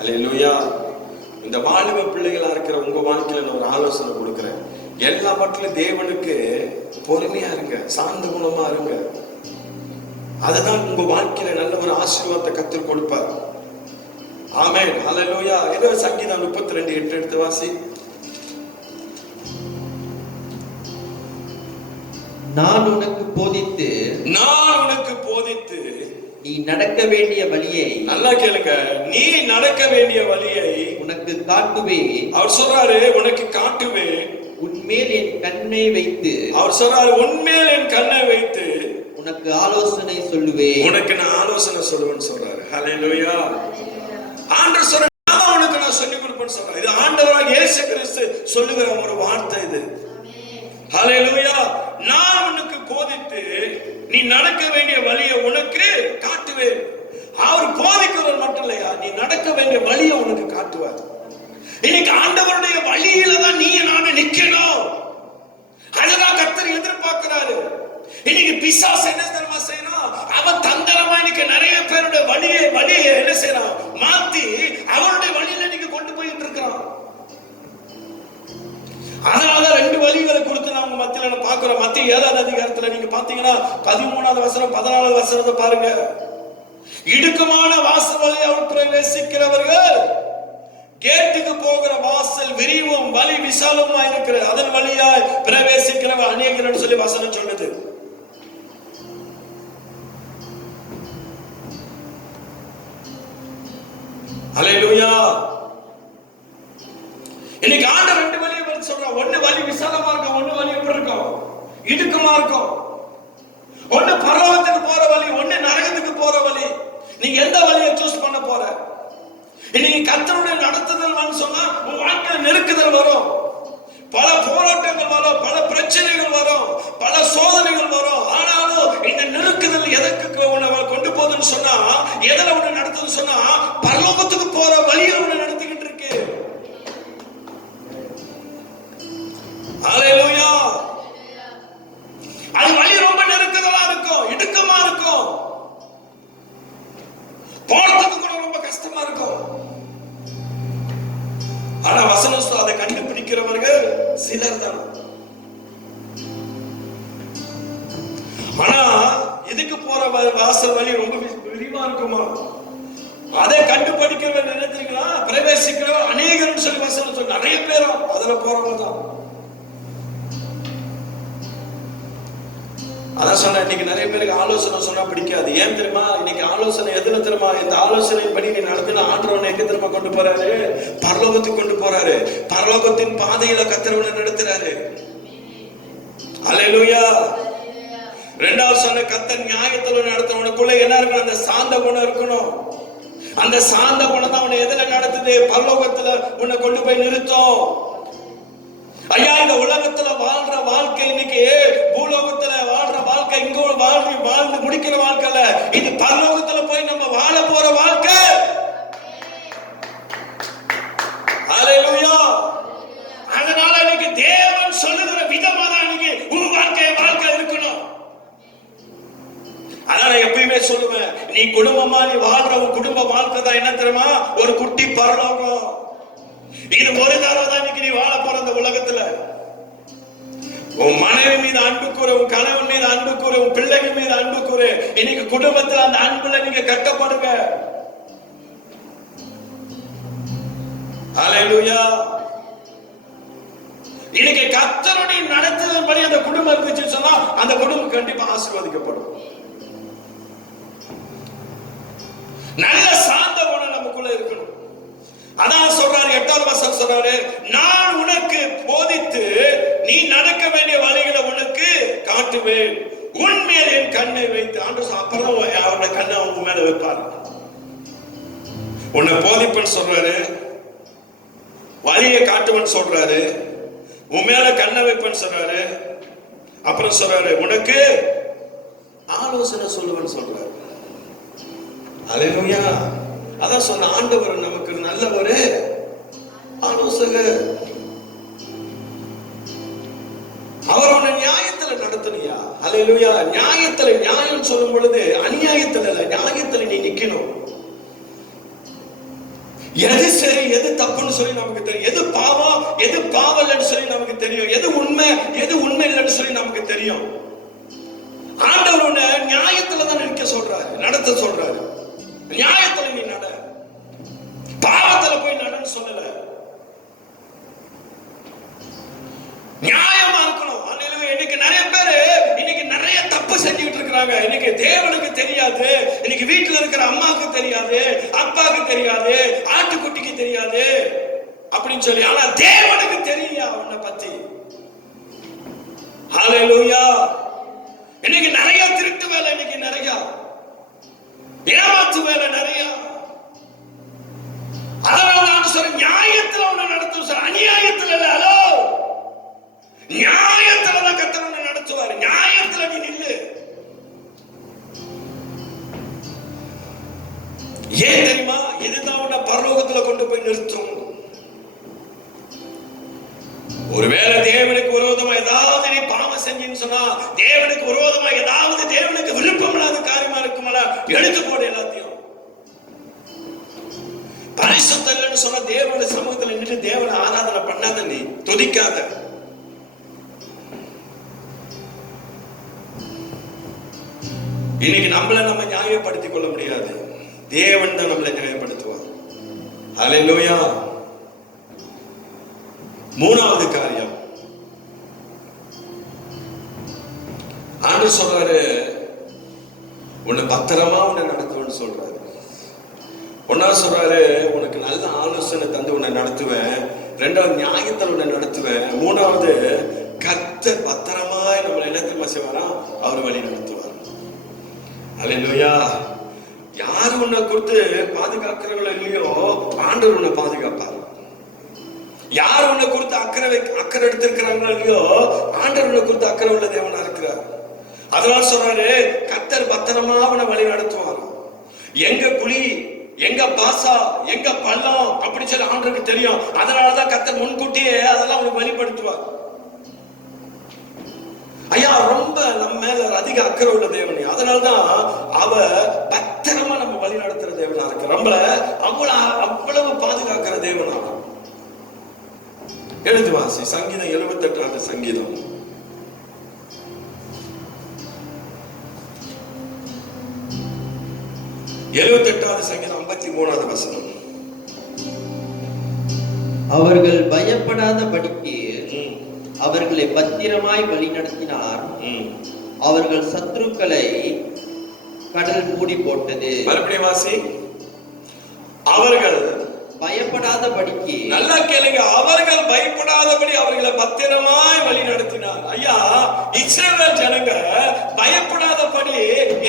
அல்லேலூயா. இந்த வாலிப பிள்ளைகளா இருக்கிற உங்க வாழ்க்கையில நான் ஒரு ஆலோசனை கொடுக்கிறேன். எல்லா மக்களும் தேவனுக்கு பொறுமையா இருங்க, சாந்த குணமா இருங்க. அதுதான் உங்க வாழ்க்கையில நல்ல ஒரு ஆசீர்வாதத்தை கர்த்தர் கொடுப்பார். ஆமென். ஹல்லேலூயா. ஏதோ சங்கீதம் 32:8 எடுத்து வாசி. நான் உனக்கு போதித்து நீ நடக்க வேண்டிய வழியை நல்லா கேளுங்க, நீ நடக்க வேண்டிய வழியை உனக்கு காட்டுவேன். அவர் சொல்றாரு, உனக்கு காட்டுவேன். உன்மேல் என் கண்ணை வைத்து அவர் சொல்றாரு, உன்மேல் என் கண்ணை வைத்து உனக்கு ஆலோசனை சொல்லுவேன். உனக்கு நான் ஆலோசனை சொல்லுவேன்னு சொல்றாரு. ஹல்லேலூயா. ஆண்டவர் சொல்ற, நான் உனக்கு நான் சொல்லிக் கொடுப்பேன்னு சொல்றாரு. இது ஆண்டவராகிய இயேசு கிறிஸ்து சொல்லுகிற ஒரு வார்த்தை இது. ஹல்லேலூயா. நான் உனக்கு போதித்து நீ நடக்க வேண்டிய வழியை உனக்கு காட்டுவேன். அவர் போதிக்கிறவர் மட்டும் இல்லையா, நீ நடக்க வேண்டிய வழியை உனக்கு காட்டுவார். இன்னைக்கு ஆண்டவருடைய வழியில தான் நீ நானும் நிக்கணும். அதுதான் கர்த்தர் எதிர்பார்க்கிறாரு. இன்னைக்கு பிசாசு என்ன தெரியுமா செய்யணும்? அவன் தந்திரமா இன்னைக்கு நிறைய பேருடைய வழியை என்ன செய்யறான்? மாத்தி அவருடைய வழியில நீங்க கொண்டு போயிட்டு இருக்கிறான். அதனால ரெண்டு வழிகளை கொடுத்து நான் உங்க மத்தியில பாக்குறோம். மத்திய 7வது அதிகாரத்துல நீங்க பாத்தீங்கன்னா 13வது வசனம் 14வது வசனத்தை பாருங்க. இடுக்கமான வாசல் வழியாக பிரவேசிக்கிறவர்கள் கேட்டுக்கு போகிற வாசல் விரிவும் வழி விசாலமா இருக்கிறது, அதன் வழியாய் பிரவேசிக்கிறவர் அநேகர் சொல்லி வசனம் சொல்லுது. ஹல்லேலூயா. இன்னைக்கு ஆண்டவர் ரெண்டு வழியை பத்தி சொல்றான். ஒண்ணு வழி விசாலமா இருக்கும், ஒண்ணு வழி எப்படி இருக்கும்? இடுக்கமா இருக்கும். ஒண்ணு பரலோகத்துக்கு போற வழி, ஒண்ணு நரகத்துக்கு போற வழி. நீங்க எந்த வழியை சூஸ் பண்ண போற? இன்னைக்கு கர்த்தருடைய நடத்துதல் சொன்னா உன் வாழ்க்கையில நெருக்குதல் வரும், பல போராட்டங்கள் வரும், பல பிரச்சனைகள் வரும், பல சோதனைகள் வரும். ஆனாலும் இந்த நெருக்குதல் எதற்கு உன்னை கொண்டு போகுதுன்னு சொன்னா, எதில் உன்னை நடத்துதுன்னு சொன்னா பரலோகத்துக்கு போற வழியில உன்னை நடத்திக்கிட்டு இருக்கு. ஹல்லேலூயா. அது வழி ரொம்ப நெருக்குதலா இருக்கும், இடுக்கமா இருக்கும், போறதுக்கு கூட ரொம்ப கஷ்டமா இருக்கும். ஆனா வசனம் அதை கண்டுபிடிக்கிறவர்கள் சிலர் தான். ஆனா இதுக்கு போற வாசல் வழி ரொம்ப விரிவா இருக்குமா? அதை கண்டுபிடிக்கிறவங்க நினைக்கிறீங்களா? பிரவேசிக்கிறவங்க அநேகர் சொல்லி வசனம் சொல்லி நிறைய பேரும் அதுல போறவங்க தான். அதான் சொன்ன, இன்னைக்கு நிறைய பேருக்கு ஆலோசனை சொன்னா பிடிக்காது. ஏன் தெரியுமா? இன்னைக்கு ஆலோசனை எதுல தெரியுமா? இந்த ஆலோசனை படி நீ நடத்தின ஆண்டவனை எங்க தெரியுமா கொண்டு போறாரு? பரலோகத்துக்கு கொண்டு போறாரு. பரலோகத்தின் பாதையில கர்த்தர் நடத்துறாரு. ஹல்லேலூயா. ரெண்டாவது சொன்ன, கர்த்தர் நியாயத்துல நடத்துறவனுக்குள்ள என்ன இருக்கணும்? அந்த சாந்த குணம் இருக்கணும். அந்த சாந்த குணம் தான் உன்னை எதுல நடத்துது? பரலோகத்துல உன்னை கொண்டு போய் நிறுத்தும். ஐயா, இந்த உலகத்துல வாழ்ற வாழ்க்கை இன்னைக்கு பூலோகத்துல வாழ்ற வாழ்க்கை, இங்க வாழ்ந்து முடிக்கிற வாழ்க்கை, இது பரலோகத்துல போய் நம்ம வாழ போற வாழ்க்கை. ஹல்லேலூயா. அதனால இன்னைக்கு தேவன் சொல்லுகிற விதமா தான் இன்னைக்கு உன் வாழ்க்கை இருக்கணும். அதான் நான் எப்பயுமே சொல்லுவேன், நீ குடும்பமா நீ வாழ்ற உன் குடும்ப வாழ்க்கை தான் என்ன தெரியுமா? ஒரு குட்டி பரலோகம். இது ஒரு தடவை தான் இன்னைக்கு நீ வாழ போற இந்த உலகத்துல. உன் மனைவி மீது அன்பு கூறு, உன் கணவன் மீது அன்பு கூறு, உன் பிள்ளைகள் மீது அன்பு கூறு. இன்னைக்கு குடும்பத்துல அந்த அன்புல நீங்க கட்டப்படுங்க. ஹல்லேலூயா. இன்னைக்கு கர்த்தருடைய நடத்துதல்படி அந்த குடும்பம் இருந்துச்சுன்னு சொன்னா அந்த குடும்பம் கண்டிப்பா ஆசீர்வதிக்கப்படும். நல்ல சாந்த குணம் நமக்குள்ள இருக்கணும். அதான் சொல்றாரு 8வது வசனம் சொல்றாரு, நான் உனக்கு போதித்து நீ நடக்க வேண்டிய வழிகளை உனக்கு காட்டுவேன், உன்மேல் என் கண்ணை வைத்து. ஆண்டவர் அப்புறம் அவருடைய கண்ணை அவங்க மேல வைப்பாரு. உன்னை போதிப்பேன்னு சொல்றாரு, வழியை காட்டுவேன்னு சொல்றாரு, உன் மேல கண்ணை வைப்பேன்னு சொல்றாரு, அப்புறம் சொல்றாரு உனக்கு ஆலோசனை சொல்லுவேன்னு சொல்றாரு. ஹல்லேலூயா. அதான் சொன்ன, ஆண்டவர் நமக்கு நல்ல ஒரு ஆலோசகர். அவர் உன்னை நியாயத்துல நடத்தணியா? ஹல்லேலூயா. நியாயத்துல, நியாயம் சொல்லும் பொழுது அநியாயத்துல இல்ல, நியாயத்துல நீ நிக்கணும். எது சரி எது தப்புன்னு சொல்லி நமக்கு தெரியும், எது பாவம் எது பாவம் இல்லைன்னு சொல்லி நமக்கு தெரியும், எது உண்மை எது உண்மை இல்லைன்னு சொல்லி நமக்கு தெரியும். ஆண்டவர் உன்னை நியாயத்துல தான் நிற்க சொல்றாரு, நடத்த சொல்றாரு. நியாயத்துல நீ நட, பாவத்துல போய் நடன்னு சொல்லல. நியாயமா இருக்கணும். இன்னைக்கு நிறைய பேரு இன்னைக்கு நிறைய தப்பு செஞ்சுட்டு இருக்காங்க. இன்னைக்கு தேவனுக்கு தெரியாது. இன்னைக்கு தெரியாது, அப்பாவுக்கு தெரியாது, ஆட்டுக்குட்டிக்கு தெரியாது அப்படின்னு சொல்லி. ஆனா தேவனுக்கு தெரியும் உன்னை பத்தி. ஹல்லேலூயா. இன்னைக்கு நிறைய திருட்டு வேலை, இன்னைக்கு நிறைய ஏமாத்து வேலை நிறைய. அதனால நான் சொல்றேன், நியாயத்துல உன்னை நடத்தும் சார், அநியாயத்துல இல்ல. ஹலோ, நியாயத்துல தான் கர்த்தர் உன்னை நடத்துவாரு. நியாயத்துல நீ நில்லு. ஏன் தெரியுமா? இதுதான் உன்னை பரலோகத்துல கொண்டு போய் நிறுத்தும். ஒருவேளை தேவனுக்கு விரோதமா ஏதாவது நீ பாவம் செஞ்சின்னு சொன்னா, தேவனுக்கு விரோதமா ஏதாவது தேவனுக்கு விருப்பம் இல்லாத காரியமா இருக்குமானா எடுத்து போடு எல்லாத்தையும். பரிசுத்தம் இல்லைன்னு சொன்னா தேவனுடைய சமூகத்துல நின்று தேவனை ஆராதனை பண்ணாத, நீ துதிக்காத. இன்னைக்கு நம்மளை நம்ம நியாயப்படுத்திக் கொள்ள முடியாது, தேவன் தான் நம்மளை நியாயப்படுத்துவார். ஹல்லேலூயா. மூணாவது காரியம், ஆண்டவர் சொல்றாரு, உன்னை பத்திரமா உன்னை நடத்துவேன்னு சொல்றாரு. ஒன்னாவது சொல்றாரு, உனக்கு நல்ல ஆலோசனை தந்து உன்னை நடத்துவேன். ரெண்டாவது, நியாயத்தில் உன்னை நடத்துவேன். மூணாவது, கர்த்தர் பத்திரமாய் நம்மளை என்ன தெரியுமா செய்வாரா? அவர் வழி நடத்துவார். ஹல்லேலூயா. யாரு உன்னை கொடுத்து பாதுகாக்கிறவங்களோ இல்லையோ, ஆண்டவர் உன்னை பாதுகாப்பார். யார் உன்னை குறித்து அக்கறை எடுத்திருக்கிறாங்களோ இல்லையோ, ஆண்டவர் உன்னை குறித்து அக்கறை உள்ள தேவனா இருக்கிறார். அதனால சொல்றாரு, கர்த்தர் பத்திரமா அவனை வழி நடத்துவார். எங்க குழி, எங்க பாசா, எங்க பள்ளம் அப்படி சொல்லி ஆண்டவருக்கு தெரியும். அதனாலதான் கர்த்தர் முன்கூட்டியே அதெல்லாம் அவனுக்கு வழிபடுத்துவார். ஐயா, ரொம்ப நம்ம மேல அதிக அக்கறை உள்ள தேவனே. அதனால்தான் அவ பத்திரமா நம்ம வழி நடத்துற தேவனா இருக்கு. நம்மள அவ்வளவு பாதுகாக்கிற தேவனா. எழுது வாசி, சங்கீதம் 78வது சங்கீதம். சங்கீதம் 53வது வசனம். அவர்கள் பயப்படாத படிக்கு அவர்களை பத்திரமாய் வழி நடத்தினார். அவர்கள் சத்துருக்களை கடல் மூடி போட்டது. மறுபடியும் வாசி. அவர்கள் பயப்படாத படிக்கு, நல்லா கேளுங்க, அவர்கள் பயப்படாதபடி அவர்களை பத்திரமாய் வழி நடத்தினார். ஐயா, இஸ்ரவேல் ஜனங்க பயப்படாதபடி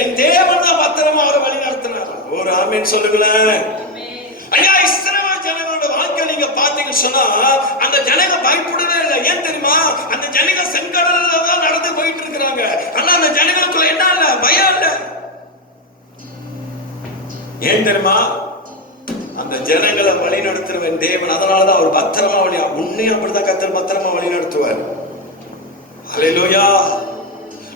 என் தேவன் தான் பத்திரமா அவரை வழி நடத்தினார். ஒரு ஆமீன் சொல்லுங்களேன். ஐயா, இஸ்ரவேல் ஜனங்களோட வாழ்க்கை நீங்க பாத்தீங்கன்னு சொன்னா, அந்த ஜனங்க பயப்படவே இல்லை. ஏன் தெரியுமா? அந்த ஜனங்க செங்கடல்ல தான் நடந்து போயிட்டு இருக்கிறாங்க. ஆனா அந்த ஜனங்களுக்குள்ள என்ன இல்ல? பயம் இல்ல. ஏன் தெரியுமா? அந்த ஜனங்களை வழி நடத்துறவன் தேவன். அதனாலதான் அவர் பத்திரமா வழி, உன்னையும் அப்படிதான் கர்த்தர் பத்திரமா வழி நடத்துவார். ஹல்லேலூயா.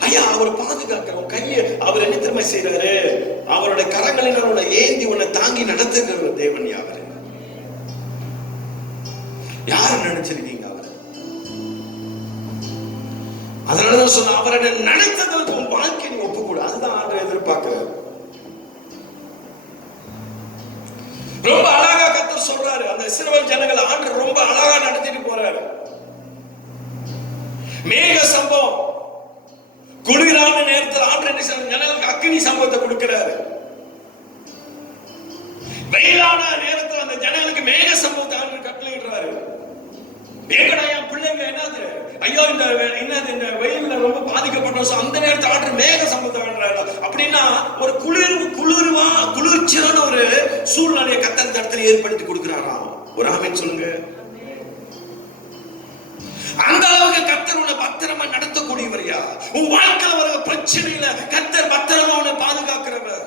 ஐயா, அவர் பாதுகாக்கிறோம் கையை அவர் என்ன தெரியுமா செய்யறாரு? அவருடைய கரங்களில் அவரோட ஏந்தி உன்னை தாங்கி நடத்துகிற தேவன். யாரு யாரு நினைச்சிருக்கீங்க அவரை? அதனாலதான் சொன்ன, அவரை நினைத்ததற்கு உன் வாழ்க்கை நீ ஒப்புக்கூட. அதுதான் ஆண்டவர் எதிர்பார்க்கிறார். ரொம்ப அழகா கர்த்தர் சொல்றாரு, அந்த இஸ்ரவேல் ஜனங்களை ஆண்டவர் ரொம்ப அழகா நடத்திட்டு போறாரு. மேக சம்பவம், குளிரான நேரத்தில் ஆண்டவர் என்ன செய்யறாரு? ஜனங்களுக்கு அக்கினி சம்பவத்தை கொடுக்கிறாரு. வெயிலான நேரத்தில் அந்த ஜனங்களுக்கு மேக சம்பவத்தை ஆண்டவர் கட்டளையிடுறாரு. ஏகடா என் பிள்ளைங்க என்னது, ஐயோ இந்த என்னது இந்த வெயில்ல ரொம்ப பாதிக்கப்பட்டோம், அந்த நேரத்தில் ஆண்டவர் மேக சம்பவத்தை ஆடுறாரு. அப்படின்னா ஒரு குளிர்ச்சியான ஒரு சூழ்நிலையை கர்த்தர் இந்த இடத்துல ஏற்படுத்தி கொடுக்கிறாராம். ஒரு ஆமென் சொல்லுங்க. அந்த அளவுக்கு கர்த்தர் உன்னை பத்திரமா நடத்தக்கூடியவரையா. உன் வாழ்க்கையில வர பிரச்சனையில கர்த்தர் பத்திரமா உன்னை பாதுகாக்கிறவர்.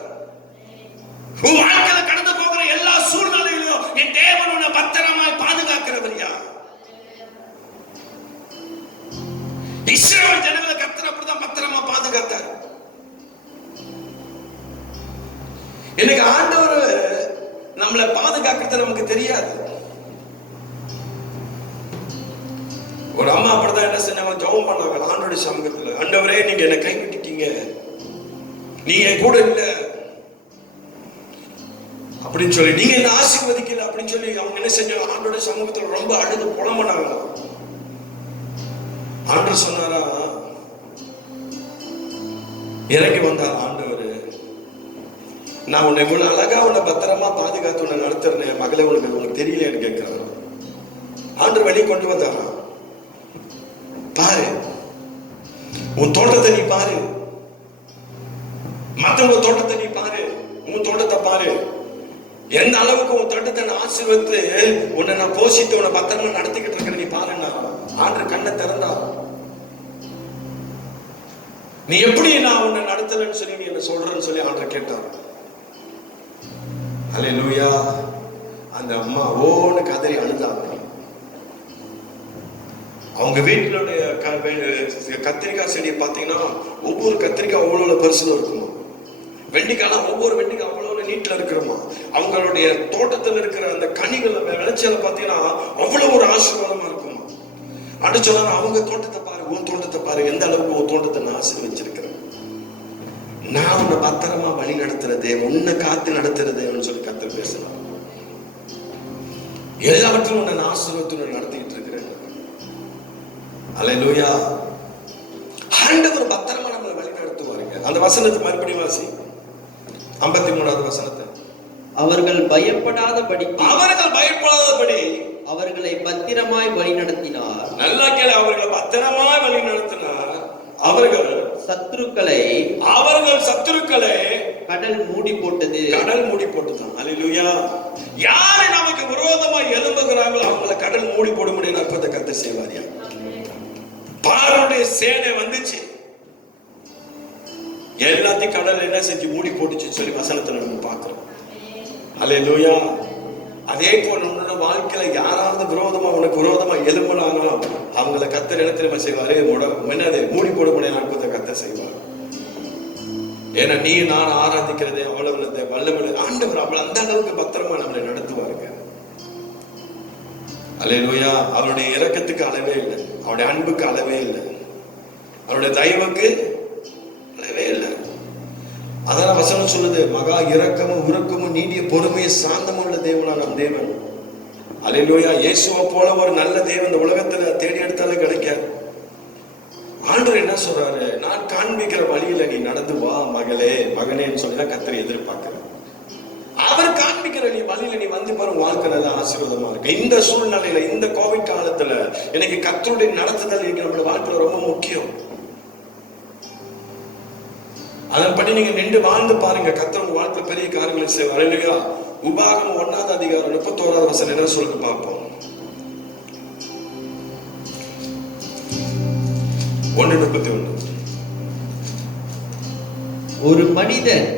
உன் வாழ்க்கையில கடந்து போகிற எல்லா சூழ்நிலையிலும் என் தேவன் உன்னை பத்திரமாய் பாதுகாக்கிறவரையா. இஸ்ரவேல் ஜனங்களை கர்த்தர் அப்படிதான் பத்திரமா பாதுகாத்தார். இன்னைக்கு ஆண்டவர் நம்மளை பாதுகாக்கிறது நமக்கு தெரியாது. ஒரு அம்மா அப்படிதான் என்ன செஞ்சாங்க, ஜெபம் பண்ணாங்க ஆண்டவருடைய சமூகத்துல. ஆண்டவரே, நீங்க என்னை கைவிட்டுட்டீங்க, நீங்க என் கூட இல்ல அப்படின்னு சொல்லி, நீங்க என்ன ஆசீர்வதிக்கல அப்படின்னு சொல்லி அவங்க என்ன செஞ்சாங்க, ஆண்டவருடைய சமூகத்துல ரொம்ப அழுது புலம்புனாங்க. ஆண்டவர் சொன்னாரா, இறங்கி வந்தார் ஆண்டவர், நான் உன்னை இவ்வளவு அழகா உன்னை பத்திரமா பாதுகாத்து உன்னை நடத்துறேன் மகளே, உனக்கு தெரியலையான்னு கேட்கிறான். ஆண்டவர் வெளியே கொண்டு வந்தாராம். பாரு, உன் தோட்டத்தை நீ பாரு, மற்றவங்க தோட்டத்தை நீ பாரு, உன் தோட்டத்தை பாரு. எந்த அளவுக்கு உன் தோட்டத்தை நான் ஆசீர்வதித்து உன்னை நான் போஷித்து உன்னை பத்திரமா நடத்திக்கிட்டு இருக்கிற நீ பாருன்னா ஆண்டவர் கண்ணை திறந்தா. நீ எப்படி நான் உன்னை நடத்தலன்னு சொல்லி நீ என்ன சொல்றன்னு சொல்லி ஆண்டவர் கேட்டார். அல்லேலூயா. அந்த அம்மா ஓன்னு கதறி அழுதாங்க. அவங்க வீட்டினுடைய கத்திரிக்காய் செடியை பார்த்தீங்கன்னா ஒவ்வொரு கத்திரிக்காய் அவ்வளோ பெருசுல இருக்குமா, வெண்டிக்காய்லாம் ஒவ்வொரு வெண்டிக்காய் அவ்வளோ நீட்டில் இருக்கிறோமா. அவங்களுடைய தோட்டத்தில் இருக்கிற அந்த கனிகள் விளைச்சலை பார்த்தீங்கன்னா அவ்வளோ ஒரு ஆசீர்வாதமா இருக்குமா. அப்படி சொன்னாங்க, அவங்க தோட்டத்தை பாரு, உன் தோட்டத்தை பாரு, எந்த அளவுக்கு உன் தோட்டத்தை நான் ஆசீர்வதிச்சிருக்கிறேன். நான் உன்னை பத்திரமா வழி நடத்துறதே, உன்னை காத்து நடத்துறதேன்னு சொல்லி கர்த்தர் பேசலாம். எல்லாவற்றிலும் உன்னை நான் ஆசீர்வதித்து நடத்திக்கிட்டு இருக்கிறேன். அல்லேலூயா. ஆண்டவர் பத்திரமா நம்மளை வழி நடத்துவாருங்க. அந்த வசனத்தை மறுபடியும் வாசி, 53வது வசனத்தை. அவர்கள் பயப்படாதபடி அவர்களை பத்திரமாய் வழி நடத்தினார். நல்லா கேளு, அவர்களை பத்திரமாய் வழி நடத்தினார். அவர்கள் சத்துருக்களை கடல் மூடி போட்டது. அல்லேலூயா. யாரை நமக்கு விரோதமா எழும்புகிறாங்களோ அவங்களை கடல் மூடி போட முடியும். அற்புதத்தை கர்த்தர் செய்வாரியா. பார்வோனுடைய சேனை வந்துச்சு, எல்லாத்தையும் கடல் என்ன செஞ்சு மூடி போட்டுச்சு சொல்லி வசனத்தை நம்ம பார்க்கிறோம். அல்லேலூயா. அதே போல உன்னோட வாழ்க்கையில யாராவது உனக்கு விரோதமா எழும்புனாங்களோ அவங்களை கர்த்தர் என்ன தெரியுமா செய்வாரு? என்னது மூடி போட முடியும் அற்புதத்தை கர்த்தர் செய்வார். ஏன்னா நீ நான் ஆராதிக்கிறதே அவ்வளவு வல்லமை ஆண்டவர் அவள் அந்த அளவுக்கு பத்திரமா நம்மளை நடத்துவாருங்க. அல்லேலூயா. அவருடைய இரக்கத்துக்கு அளவே இல்லை, அவருடைய அன்புக்கு அளவே இல்லை, அவருடைய தயவுக்கு அளவே இல்லை. அதான் வசனம் சொல்லுது, மகா இரக்கமும் உருக்கமும் நீடிய பொறுமையை சாந்தமும் உள்ள தேவனா நம் தேவன். அல்லேலூயா. இயேசுவை போல ஒரு நல்ல தேவன் இந்த உலகத்துல தேடி எடுத்தாலும் கிடைக்காது. ஆண்டவர் என்ன சொல்றாரு? நான் காண்பிக்கிற வழியில நீ நடந்து வா மகளே மகனேன்னு சொல்லிதான் கர்த்தர் எதிர்பார்க்கிறேன். அவர் காண்பிக்கிற நீ வழியில நீ வந்து பாரு, வாழ்க்கை நல்ல ஆசீர்வாதமா இருக்கு. இந்த சூழ்நிலையில இந்த கோவிட் காலத்துல எனக்கு கர்த்தருடைய நடத்துதல் நம்மளுடைய வாழ்க்கையில ரொம்ப முக்கியம். அதன்படி நீங்க நின்று வாழ்ந்து பாருங்க, கர்த்தர் உங்க வாழ்க்கையில பெரிய காரியங்களை செய்வார். அல்லேலூயா. உபாகமம் 1வது அதிகாரம் 31வது வசனம் என்ன சொல்லுங்க பார்ப்போம். 1:31. ஒரு மனிதன்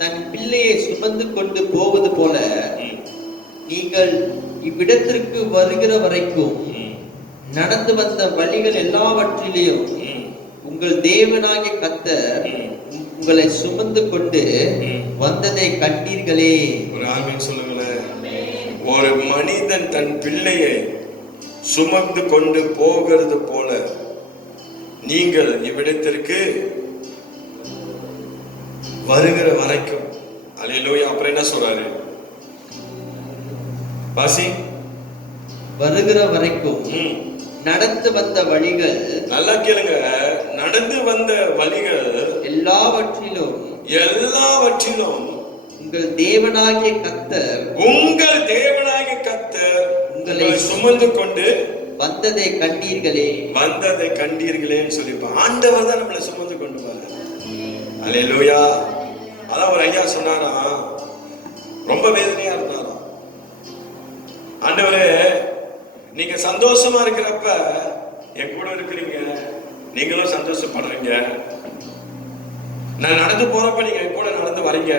தன் பிள்ளையை சுமந்து கொண்டு போவது போல நீங்கள் இவ்விடத்திற்கு வருகிற வரைக்கும் நடந்து வந்த வழிகள் எல்லாவற்றிலும் உங்கள் தேவனாகிய கர்த்தர் உங்களை சுமந்து கொண்டு வந்ததை கண்டீர்களே. ஒரு ஆமென் சொல்லுங்களேன். ஒரு மனிதன் தன் பிள்ளையை சுமந்து கொண்டு போகிறது போல நீங்கள் இவ்விடத்திற்கு வருகிற வரைக்கும். அல்லேலூயா. அப்புறம் என்ன சொல்றாரு? வாசி. வருகிற வரைக்கும் நடந்து வந்த வழிகள், நல்லா கேளுங்க, நடந்து வந்த வழிகள் எல்லாவற்றிலும் உங்கள் தேவனாகிய கர்த்தர் உங்களை சுமந்து கொண்டு வந்ததை கண்டீர்களேன்னு சொல்லியிருப்பாங்க. ஆண்டவர் தான் நம்மளை சுமந்து கொண்டு வர. அல்லேலூயா. அதான் ஒரு ஐயா சொன்னாரா, ரொம்ப வேதனையா இருந்தாரா, ஆண்டவரே நீங்க சந்தோஷமா இருக்கிறப்ப என் கூட இருக்கிறீங்க, நீங்களும் சந்தோஷப்படுறீங்க. நான் நடந்து போறப்ப நீங்க என் கூட நடந்து வரீங்க.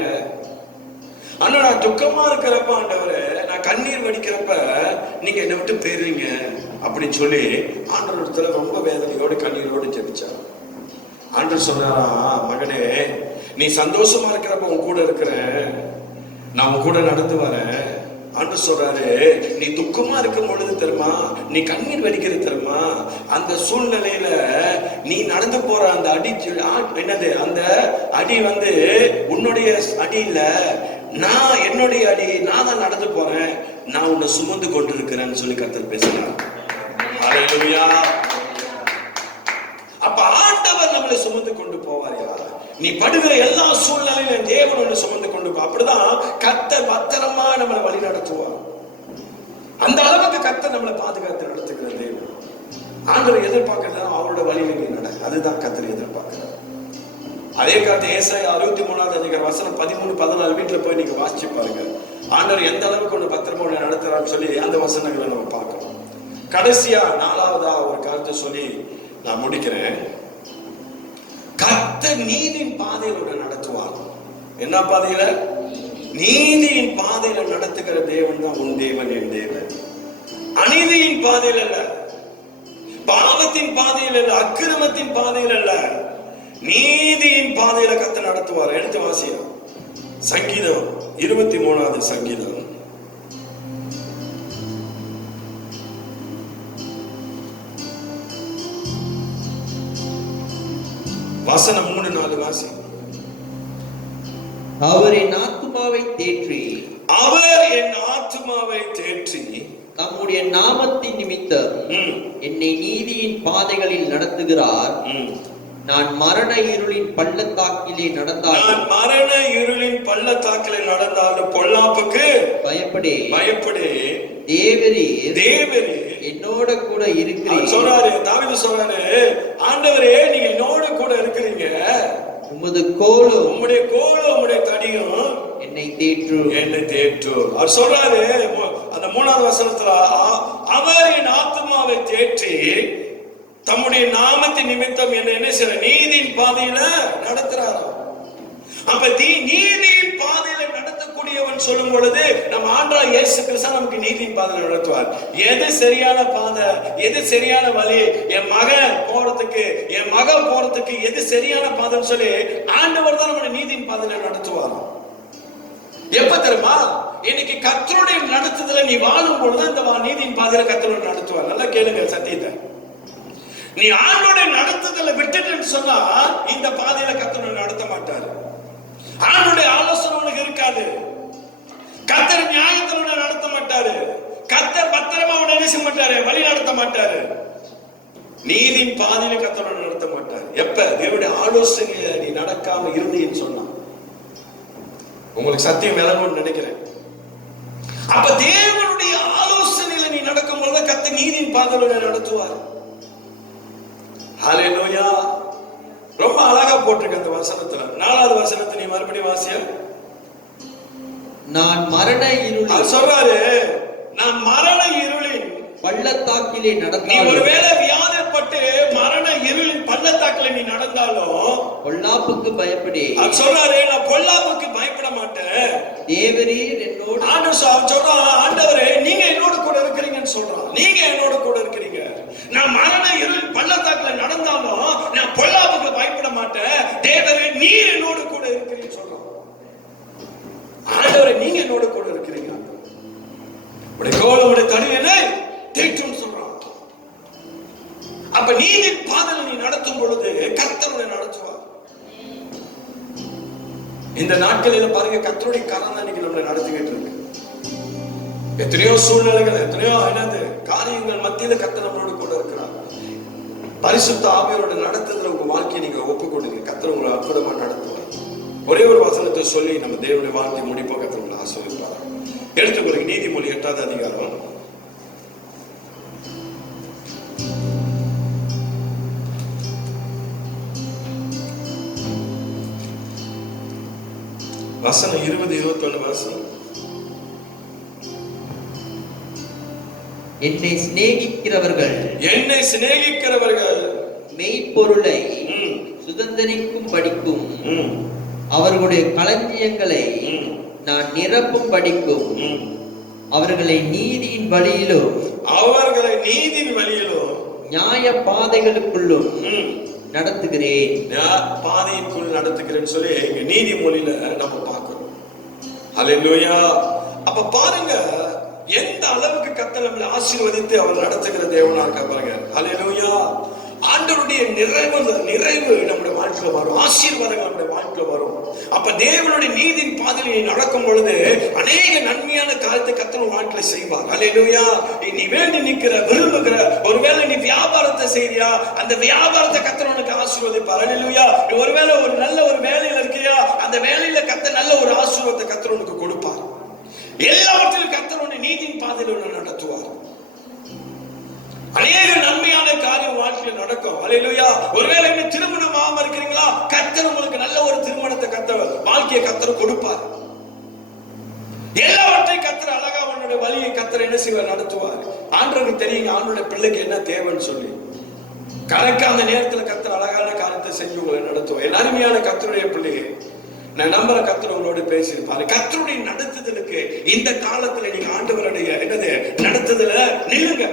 ஆனா நான் துக்கமா இருக்கிறப்ப ஆண்டவரே, நான் கண்ணீர் வடிக்கிறப்ப நீங்க என்னை விட்டு போயிருவீங்க அப்படின்னு சொல்லி ஆண்டவரிடத்துல ரொம்ப வேதனையோடு கண்ணீரோடு ஜெபிச்சார். ஆண்டவர் சொன்னாரா, மகனே நீ சந்தோஷமா இருக்கிறப்ப உன் கூட இருக்கிறேன், நான் உன் கூட நடந்து வரேன். ஆண்டவர் சொல்றாரு, நீ துக்கமா இருக்கும் பொழுது தெரியுமா, நீ கண்ணீர் வடிக்கிறது தெரியுமா, அந்த சூழ்நிலையில நீ நடந்து போற அந்த அடி என்னது, அந்த அடி உன்னுடைய அடி இல்ல, நான் என்னுடைய அடி, நான் தான் நடந்து போறேன், நான் உன்னை சுமந்து கொண்டு இருக்கிறேன்னு சொல்லி கர்த்தர் பேசுறார். அல்லேலூயா. அப்ப ஆண்டவர் நம்மளை சுமந்து கொண்டு போவார். நீ படுகிற எல்லா சூழ்நிலையிலும் தேவன் உன்னை சுமந்து கொண்டு அப்படிதான் கர்த்தர் பத்திரமா நம்மளை வழி நடத்துவார். அந்த அளவுக்கு கர்த்தர் நம்மளை பாதுகாத்து நடத்துகிற தேவன். ஆண்டவர் எதிர்பார்க்கறது அவரோட வழியில நீ நட, அதுதான் கர்த்தர் எதிர்பார்க்கிறார். அதே காலத்து ஏசாயா 63வது அதிகாரம் வசனம் 13-14 வீட்டுல போய் நீங்க வாசிச்சு பாருங்க. ஆண்டவர் எந்த அளவுக்கு ஒண்ணு பத்திரமா ஒண்ணு நடத்துறான்னு சொல்லி அந்த வசனங்களை நம்ம பார்க்கணும். கடைசியா 4வதா ஒரு கருத்தை சொல்லி நான் முடிக்கிறேன். கர்த்தர் நீதியின் பாதையில நடத்துவார். என்ன பாதையில? நீதியின் பாதையில நடத்துகிற தேவன் தான் உன் தேவன், என் தேவன். அநீதியின் பாதையில் அல்ல, பாவத்தின் பாதையில் அல்ல, அக்கிரமத்தின் பாதையில் அல்ல, நீதியின் பாதையில கர்த்தர் நடத்துவார். எடுத்து வாசியா சங்கீதம் 23வது சங்கீதம் வசனம் 3-4 வாசி. அவர் என் ஆத்துமாவை தேற்றி, அவர் என் ஆத்துமாவை தேற்றி தம்முடைய நாமத்தின் நிமித்தம் என்னை நீதியின் பாதைகளில் நடத்துகிறார். நான் மரண இருளின் பள்ளத்தாக்கிலே நடந்தாலும் பொல்லாப்புக்கு பயப்படே. தேவரீர் என்னோட கூட இருக்கிறீர். சொல்றாரு தாவீது சொல்றாரு, ஆண்டவரே நீங்க என்னோட கூட இருக்கிறீங்க. உம்முடைய கோலும் உம்முடைய தடியும் என்னை தேற்று. அவர் சொல்றாரு அந்த 3வது வசனத்துல, அவர் என் ஆத்துமாவை தேற்றி தம்முடைய நாமத்தின் நிமித்தம் என்ன செய்யற நீதியின் பாதையில நடத்துறாரு. அப்ப நீதியின் பாதையில நடத்தக்கூடியவன் சொல்லும் பொழுது நம்ம ஆண்டவர் இயேசு கிறிஸ்து நமக்கு நீதியின் பாதையில நடத்துவார். எது சரியான பாதை, எது சரியான வழி, என் மகன் போறதுக்கு எது சரியான பாதைன்னு சொல்லி ஆண்டவர் தான் நம்ம நீதியின் பாதையில நடத்துவார். எப்ப தெரியுமா? இன்னைக்கு கர்த்தருடைய நடத்துதல நீ வாழும் பொழுது இந்த நீதியின் பாதையில கர்த்தர் நடத்துவார். நல்லா கேளுங்க சத்தியத்தை. நீ ஆண்டவருடைய நடத்துதலை விட்டுட்டு சொன்னா இந்த பாதையில கர்த்தர் நடத்த மாட்டாரு. ஆண்டவருடைய ஆலோசனை உனக்கு இருக்காது. கர்த்தர் நியாயத்தோட நடத்த மாட்டாரு. கர்த்தர் பத்திரமா உன்னை என்ன செய்ய மாட்டாரு, வழி நடத்த மாட்டாரு. நீதியின் பாதையில கர்த்தர் நடத்த மாட்டாரு. எப்ப தேவனுடைய ஆலோசனையில நீ நடக்காம இருந்தீன்னு சொன்னா உங்களுக்கு சத்தியம் விளங்கும்னு நினைக்கிறேன். அப்ப தேவனுடைய ஆலோசனையில நீ நடக்கும் பொழுது கர்த்தர் நீதியின் பாதையில நடத்துவார். ஹல்லேலூயா. ரொம்ப அழகா போட்டிருக்க அந்த வசனத்துல. 4வது வசனத்தை நீ மறுபடியும் வாசியா. நான் மரண இருளில், சொல்றாரு நான் மரண இருளின் பள்ளத்தாக்கிலே நீ நடந்தாலும், ஒருவேளை வியாதிப்பட்டு மரண இருளின் பள்ளத்தாக்கில நீ நடந்தாலும் பொல்லாப்புக்கு பயப்படே. சொல்றாரு நான் பொல்லாப்புக்கு பயப்பட மாட்டேன். தேவரீர் என்னோடு. ஆண்டவரே நீங்க என்னோட கூட இருக்கிறீங்கன்னு சொல்றான். நீங்க என்னோட கூட இருக்கிறீங்க. நான் மரண இருளின் பள்ளத்தாக்கில நடந்தாலும் நான் பொல்லாப்புக்கு பயப்பட மாட்டேன். தேவரே நீர் என்னோட கூட இருக்கிறீங்கன்னு சொல்றான். ஆண்டவரே நீங்க என்னோட கூட இருக்கிறீங்க. உடைய கோலம் உடைய தடியினை தேற்றும் சொல்றான். அப்ப நீதி பாதையில நீ நடத்தும் பொழுது கர்த்தருடைய நடத்துவார். இந்த நாட்களில பாருங்க கர்த்தருடைய கரம் தான் இன்னைக்கு நம்மளை நடத்திக்கிட்டு இருக்கு. எத்தனையோ சூழ்நிலைகள், எத்தனையோ காரியங்கள் மத்தியில கர்த்தர் நம்மளோட கூட இருக்கிறார். பரிசுத்த ஆவியோட நடத்துதல உங்க வாழ்க்கையை நீங்க ஒப்புக்கொடுங்க. கர்த்தர் உங்களை அற்புதமா நடத்துவார். ஒரே ஒரு வசனத்தை சொல்லி நம்ம தேவனுடைய வாழ்க்கை முடிப்போம். கர்த்தர் உங்களை ஆசீர்வதிப்பார். எடுத்துக்கொள்ளுங்க நீதிமொழி 8வது அதிகாரம் வசனம் 20-21 வாசனம். என்னை சிநேகிக்கிறவர்கள் மெய்ப்பொருளை சுதந்தரிக்கும் படிக்கும், அவர்களுடைய களஞ்சியங்களை நான் நிரப்பும் படிக்கும், அவர்களை நீதியின் வழியிலும் நியாய பாதைகளுக்குள்ளும் நடத்துகிறேன். பாதைக்குள் நடத்துகிறேன்னு சொல்லி நீதிமொழியில நம்ம பார்க்கிறோம். ஹல்லேலூயா. அப்ப பாருங்க எந்த அளவுக்கு கர்த்தர் நம்மை ஆசீர்வதித்து அவர் நடத்துகிற தேவனா இருக்க பாருங்க. ஹல்லேலூயா. ஆண்டவருடைய நிறைவு நம்முடைய வாழ்க்கையில வரும், ஆசீர்வாதங்கள் நம்முடைய வாழ்க்கையில வரும். அப்ப தேவனுடைய நீதியின் பாதையில் நீ நடக்கும் பொழுது அநேக நன்மையான காரியத்தை கர்த்தர் வாழ்க்கையில செய்வார். அல்லேலூயா. நீ வேண்டி நிக்கிற விரும்புகிற ஒருவேளை நீ வியாபாரத்தை செய்றியா, அந்த வியாபாரத்தை கர்த்தர் உனக்கு ஆசீர்வதிப்பார். அல்லேலூயா. ஒருவேளை ஒரு நல்ல ஒரு வேலையில இருக்கியா, அந்த வேலையில கர்த்தர் நல்ல ஒரு ஆசீர்வாதத்தை கர்த்தர் உனக்கு கொடுப்பார். எல்லாவற்றிலும் கர்த்தர் உன்னை நீதியின் பாதையில் உன்னை நடத்துவார். அநேக நன்மையான காரியம் வாழ்க்கையில் நடக்கும். அல்லேலூயா. ஒருவேளை நீ திருமணம் ஆகாம இருக்கிறீங்களா, கர்த்தர் உங்களுக்கு நல்ல ஒரு திருமணத்தை வாழ்க்கையை கர்த்தர் கொடுப்பார். எல்லாவற்றையும் கர்த்தர் அழகா உன்னுடைய வழியை கர்த்தர் என்ன செய்வார், நடத்துவார். ஆண்டவருக்கு தெரியுங்க ஆண்டோட பிள்ளைக்கு என்ன தேவைன்னு சொல்லி கரெக்டா அந்த நேரத்துல கர்த்தர் அழகான காரியத்தை செஞ்சு உங்களை நடத்துவார். என் அருமையான கர்த்தருடைய பிள்ளையை நான் நம்புற கர்த்தர் உங்களோட பேசியிருப்பாரு. கர்த்தருடைய நடத்துதலுக்கு இந்த காலத்துல நீங்க ஆண்டவருடைய என்னது நடத்துதல நில்லுங்க.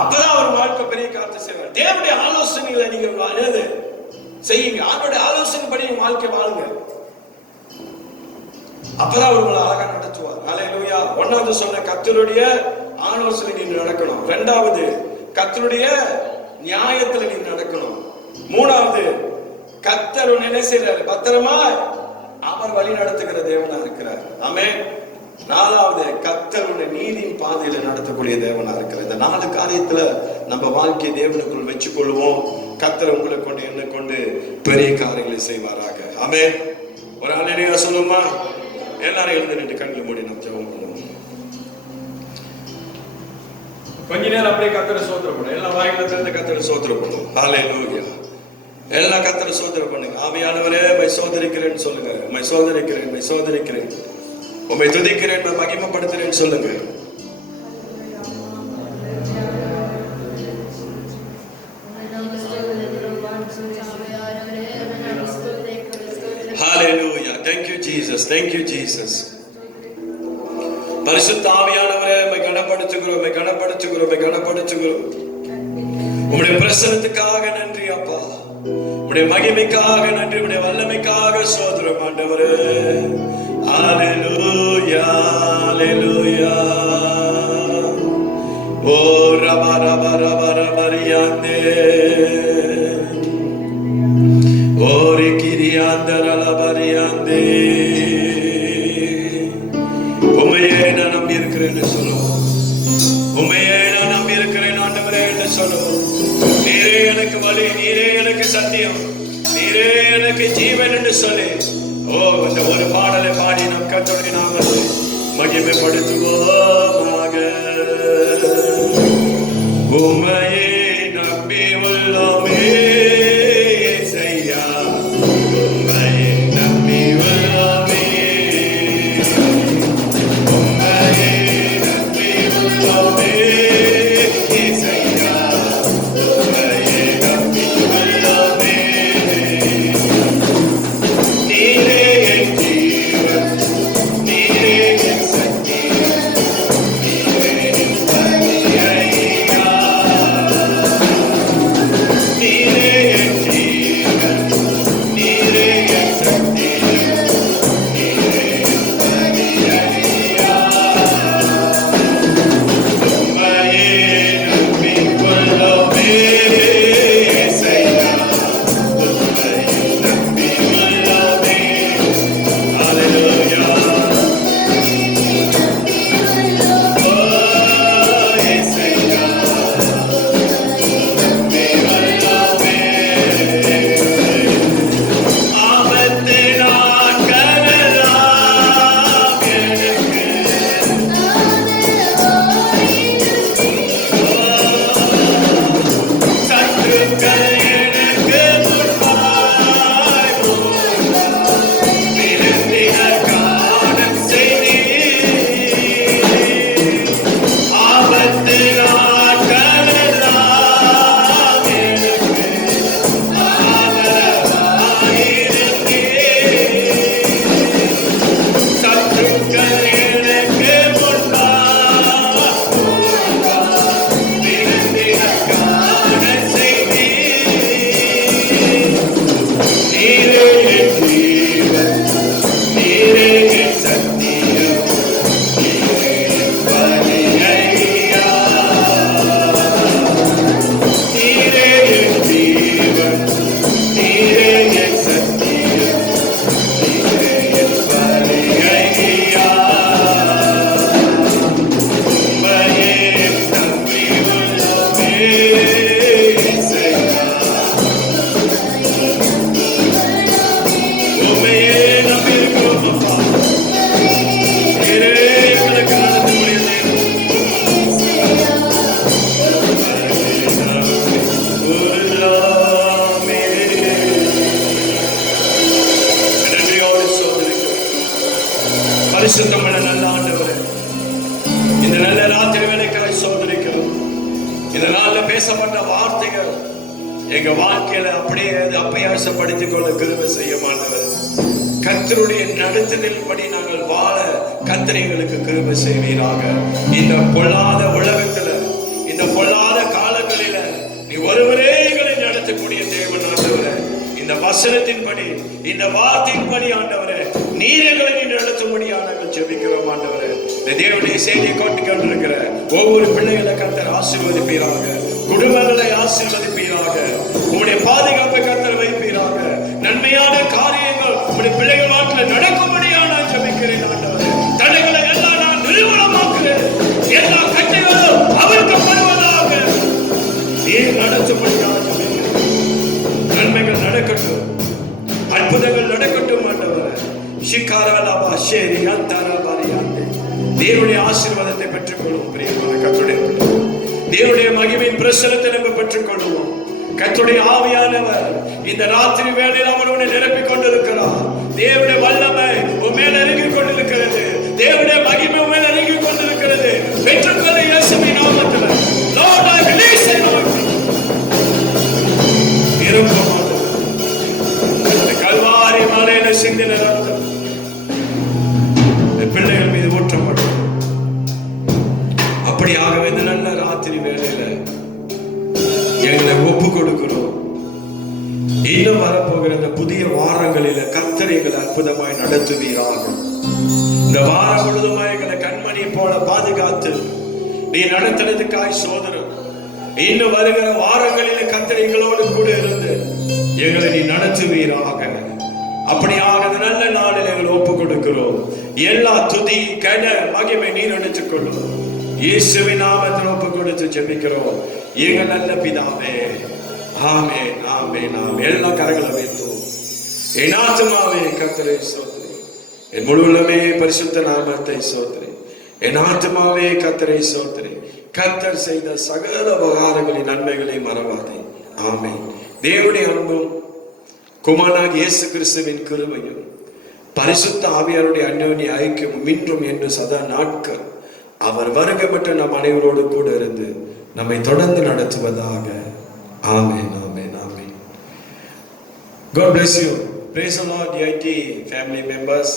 அப்பதான் அவர் வாழ்க்கை பெரிய காரியத்தை செய்வார். தேவனுடைய ஆலோசனைகளை நீங்க என்னது செய்யுங்க. அவருடைய ஆலோசனைப்படி வாழ்க்கை வாழுங்க. அப்பதான் அவர் உங்களை அழகா நடத்துவார். அல்லேலூயா. ஒன்னாவது சொன்ன கர்த்தருடைய ஆலோசனை நீ நடக்கணும். இரண்டாவது கர்த்தருடைய நியாயத்துல நீ நடக்கணும். மூணாவது கர்த்தர் என்ன செய்யறாரு, பத்திரமா அவர் வழி நடத்துகிற தேவனா இருக்கிறார். ஆமென். நாலாவது கர்த்தருடைய நீதியின் பாதையில நடத்தக்கூடிய தேவனா இருக்கிறார். இந்த 4 காரியத்துல நம்ம வாழ்க்கையை தேவனுக்குள் வச்சு கொள்வோம். கர்த்தர் உங்களை கொண்டு என்ன கொண்டு பெரிய காரியங்களை செய்வாராக. ஆமென். ஒரு அல்லேலூயா சொல்லுமா. எல்லாரும் எழுந்து நின்று கண்களை மூடி நம்ம ஜெபம் பண்ணுவோம். கொஞ்ச நேரம் அப்படியே கர்த்தரை ஸ்தோத்திரம் பண்ணுவோம். எல்லா வாய்களை திறந்து கர்த்தரை ஸ்தோத்திரம் பண்ணுவோம். ஹல்லேலூயா. எல்லா கர்த்தரை ஸ்தோத்திரம் பண்ணுங்க. ஆவியானவரே மை சோதரிக்கிறேன்னு சொல்லுங்க. மை சோதரிக்கிறேன், மை சோதரிக்கிறேன், உம்மை துதிக்கிறேன், மகிமைப்படுத்துறேன்னு சொல்லுங்க. Hallelujah. Thank you Jesus. Thank you Jesus. பரிசுத்த ஆவியானவரே உம்மை கனப்படுத்துகிறோம், உம்மை கனப்படுத்துகிறோம், உம்மை கனப்படுத்துகிறோம். உம்முடைய பிரசன்னத்துக்காக நன்றி அப்பா. உம்முடைய மகிமைக்காக நன்றி, உம்முடைய வல்லமைக்காக ஸ்தோத்திரம் ஆண்டவரே. Hallelujah, hallelujah. Oh raba raba raba raba riyande. Oh rikiriyandara raba riyande. உம்மையே நான் நம்பி இருக்கிறேன்னு சொல்லுவோம். உம்மையே நான் நம்பி இருக்கிறேன் ஆண்டவரே என்று சொல்லுவோம். நீரே எனக்கு வழி, நீரே எனக்கு சத்தியம், நீரே எனக்கு ஜீவன் என்று சொல்லி இந்த ஒரு பாடலை பாடி நம் கர்த்தருடைய நாமத்தை மகிமைப்படுத்துவோமாக. உம்மையே நம்பி உள்ளோமே இயேசையா, உம்மையே நம்பி உள்ளோமே, உம்மையே நம்பி உள்ளோமே இயேசையா, உம்மையே நம்பி உள்ளோமே. நீரே என் ஜீவன், நீரே என் சக்தி, பரிசுத்தமான நல்ல ஆண்டவரே, இந்த நல்ல ராத்திரி வேலைக்காய் சோதரிக்கிறோம். இந்த நாள்ல பேசப்பட்ட வார்த்தைகள் எங்க வாழ்க்கையில அப்படியே அப்பியாசப்படுத்திக் கொள்ள கிருபை செய்ய மாட்டவர். கர்த்தருடைய நடத்துதலின்படி நாங்கள் வாழ கர்த்தர் எங்களுக்கு கிருபை செய்வீராக. இந்த பொல்லாத உலகத்துல, இந்த பொல்லாத காலங்களில நீ ஒருவரே எங்களை நடத்தக்கூடிய தேவன் ஆண்டவரே. இந்த வசனத்தின்படி, இந்த வார்த்தையின்படி ஆண்டவரே, நீர் எங்களை நீ நடத்தும்படியாக நாங்கள் ஜெபிக்கிறோம் ஆண்டவரே. இந்த தேவனுடைய செய்தியை கொண்டு கொண்டிருக்கிற ஒவ்வொரு பிள்ளைகளை கர்த்தர் ஆசீர்வதிப்பீராக, குடும்பங்களை ஆசீர்வதிப்பீராக, உங்களுடைய பாதுகாப்பை கர்த்தர் வைப்பீராக. நன்மையான காரியங்கள் உங்களுடைய பிள்ளைகள் வாழ்க்கையில் நடக்கும்படியாக நான் ஜெபிக்கிறேன் ஆண்டவரே. தடைகளை எல்லாம் நான் நிறுவனமாக்குறேன். எல்லா கட்டைகளும் அவிழ்க்கப்படுவதாக நீர் நடத்தும்படியாக ஜெபிக்கிறேன். நன்மைகள் நடக்கட்டும், அற்புதங்கள் நடக்கட்டும் ஆண்டவரே. ஷிகாராலாபா ஷேரி அந்தாராபாரியாண்டே. தேவனுடைய ஆசீர்வாதத்தை பெற்றுக்கொள்வோம். பிரியமான கர்த்தருடைய பிள்ளைகளே, தேவனுடைய மகிமையின் பிரசன்னத்தை நம்ம பெற்றுக்கொள்வோம். கர்த்தருடைய ஆவியானவர் இந்த ராத்திரி வேளையில் அவரோடு நிரப்பிக் கொண்டிருக்கிறார். தேவனுடைய வல்லமை உன் மேல் இறங்கிக் கொண்டிருக்கிறது. தேவனுடைய மகிமை உன் மேல் இறங்கிக் கொண்டிருக்கிறது. பெற்றுக்கொள்ள இயேசுவின் நாமத்தில். Lord, I release the anointing. Kalvari மலையில சிந்தின ரத்தம் பிள்ளைகள் மீது ஊற்றப்படும். அப்படியாகவே இந்த நல்ல ராத்திரி வேளையில எங்களை ஒப்பு கொடுக்கிறோம். இன்னும் வரப்போகிற இந்த புதிய வாரங்களில கர்த்தர் எங்களை அற்புதமாய் நடத்துவீராக. இந்த வாரம் முழுதுமாய் எங்களை கண்மணி போல பாதுகாத்து நீ நடத்துறதுக்காய் சோதரம். இன்னும் வருகிற வாரங்களில கர்த்தர் எங்களோடு கூட இருந்து எங்களை நீ நடத்துவீராக. அப்படியாக இந்த நல்ல நாளில் எங்களை ஒப்பு கொடுக்கிறோம். எல்லா துதி கன மகிமை நீர் எடுத்துக் கொள்ளும். இயேசுவின் நாமத்தில் ஒப்பு கொடுத்து ஜெபிக்கிறோம் எங்கள் நல்ல பிதாவே. ஆமென், ஆமென், ஆமென். எல்லா கரங்களை வைத்தோம். என் ஆத்துமாவே கர்த்தரை ஸ்தோத்திரி, என் முழு உள்ளமே பரிசுத்த நாமத்தை ஸ்தோத்திரி. என் ஆத்துமாவே கர்த்தரை ஸ்தோத்திரி. கர்த்தர் செய்த சகல உபகாரங்களின் நன்மைகளை மறவாதே. ஆமென். தேவனுடைய அன்பும் குமாரனாகிய இயேசு கிறிஸ்துவின் கிருபையும் பரிசுத்த ஆவியாருடைய அந்யோன்ய ஐக்கியமும் இன்றும் என்று சதா நாட்கள் அவர் வருகை பெற்ற நம் அனைவரோடு கூட இருந்து நம்மை தொடர்ந்து நடத்துவதாக. ஆமென், ஆமென், ஆமென். God bless you. Praise the Lord, DIT family members.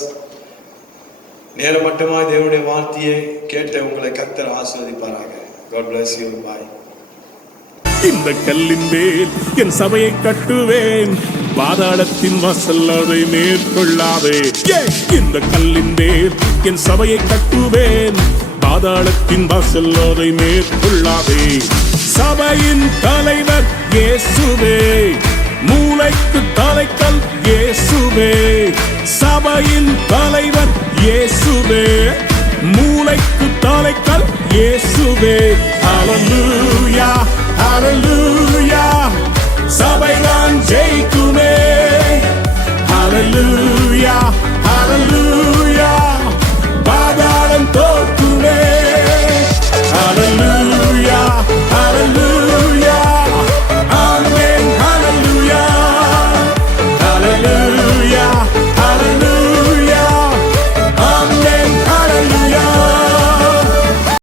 நேரம் மட்டுமா தேவனுடைய வார்த்தையை கேட்ட உங்களை கர்த்தர் ஆசீர்வதிப்பாராக. God bless you. Bye. இந்த கல்லின் மேல் என் சபையை கட்டுவேன், பாதாளத்தின் வாசல் அதை மேற்கொள்ளாதே. இந்த கல்லின் மேல் என் சபையை கட்டுவேன், பாதாளத்தின் வாசல் அதை மேற்கொள்ளாதே. சபையின் தலைவர் இயேசுவே, மூளைக்கு தலைக்கல் இயேசுவே. சபையின் தலைவர் இயேசுவே, மூளைக்கு தலைக்கல் இயேசுவே. ஹல்லேலூயா, ஹல்லேலூயா, சபைதான் ஜெயிக்குமே. ஹல்லேலூயா, ஹல்லேலூயா, பாதாளம் தோற்று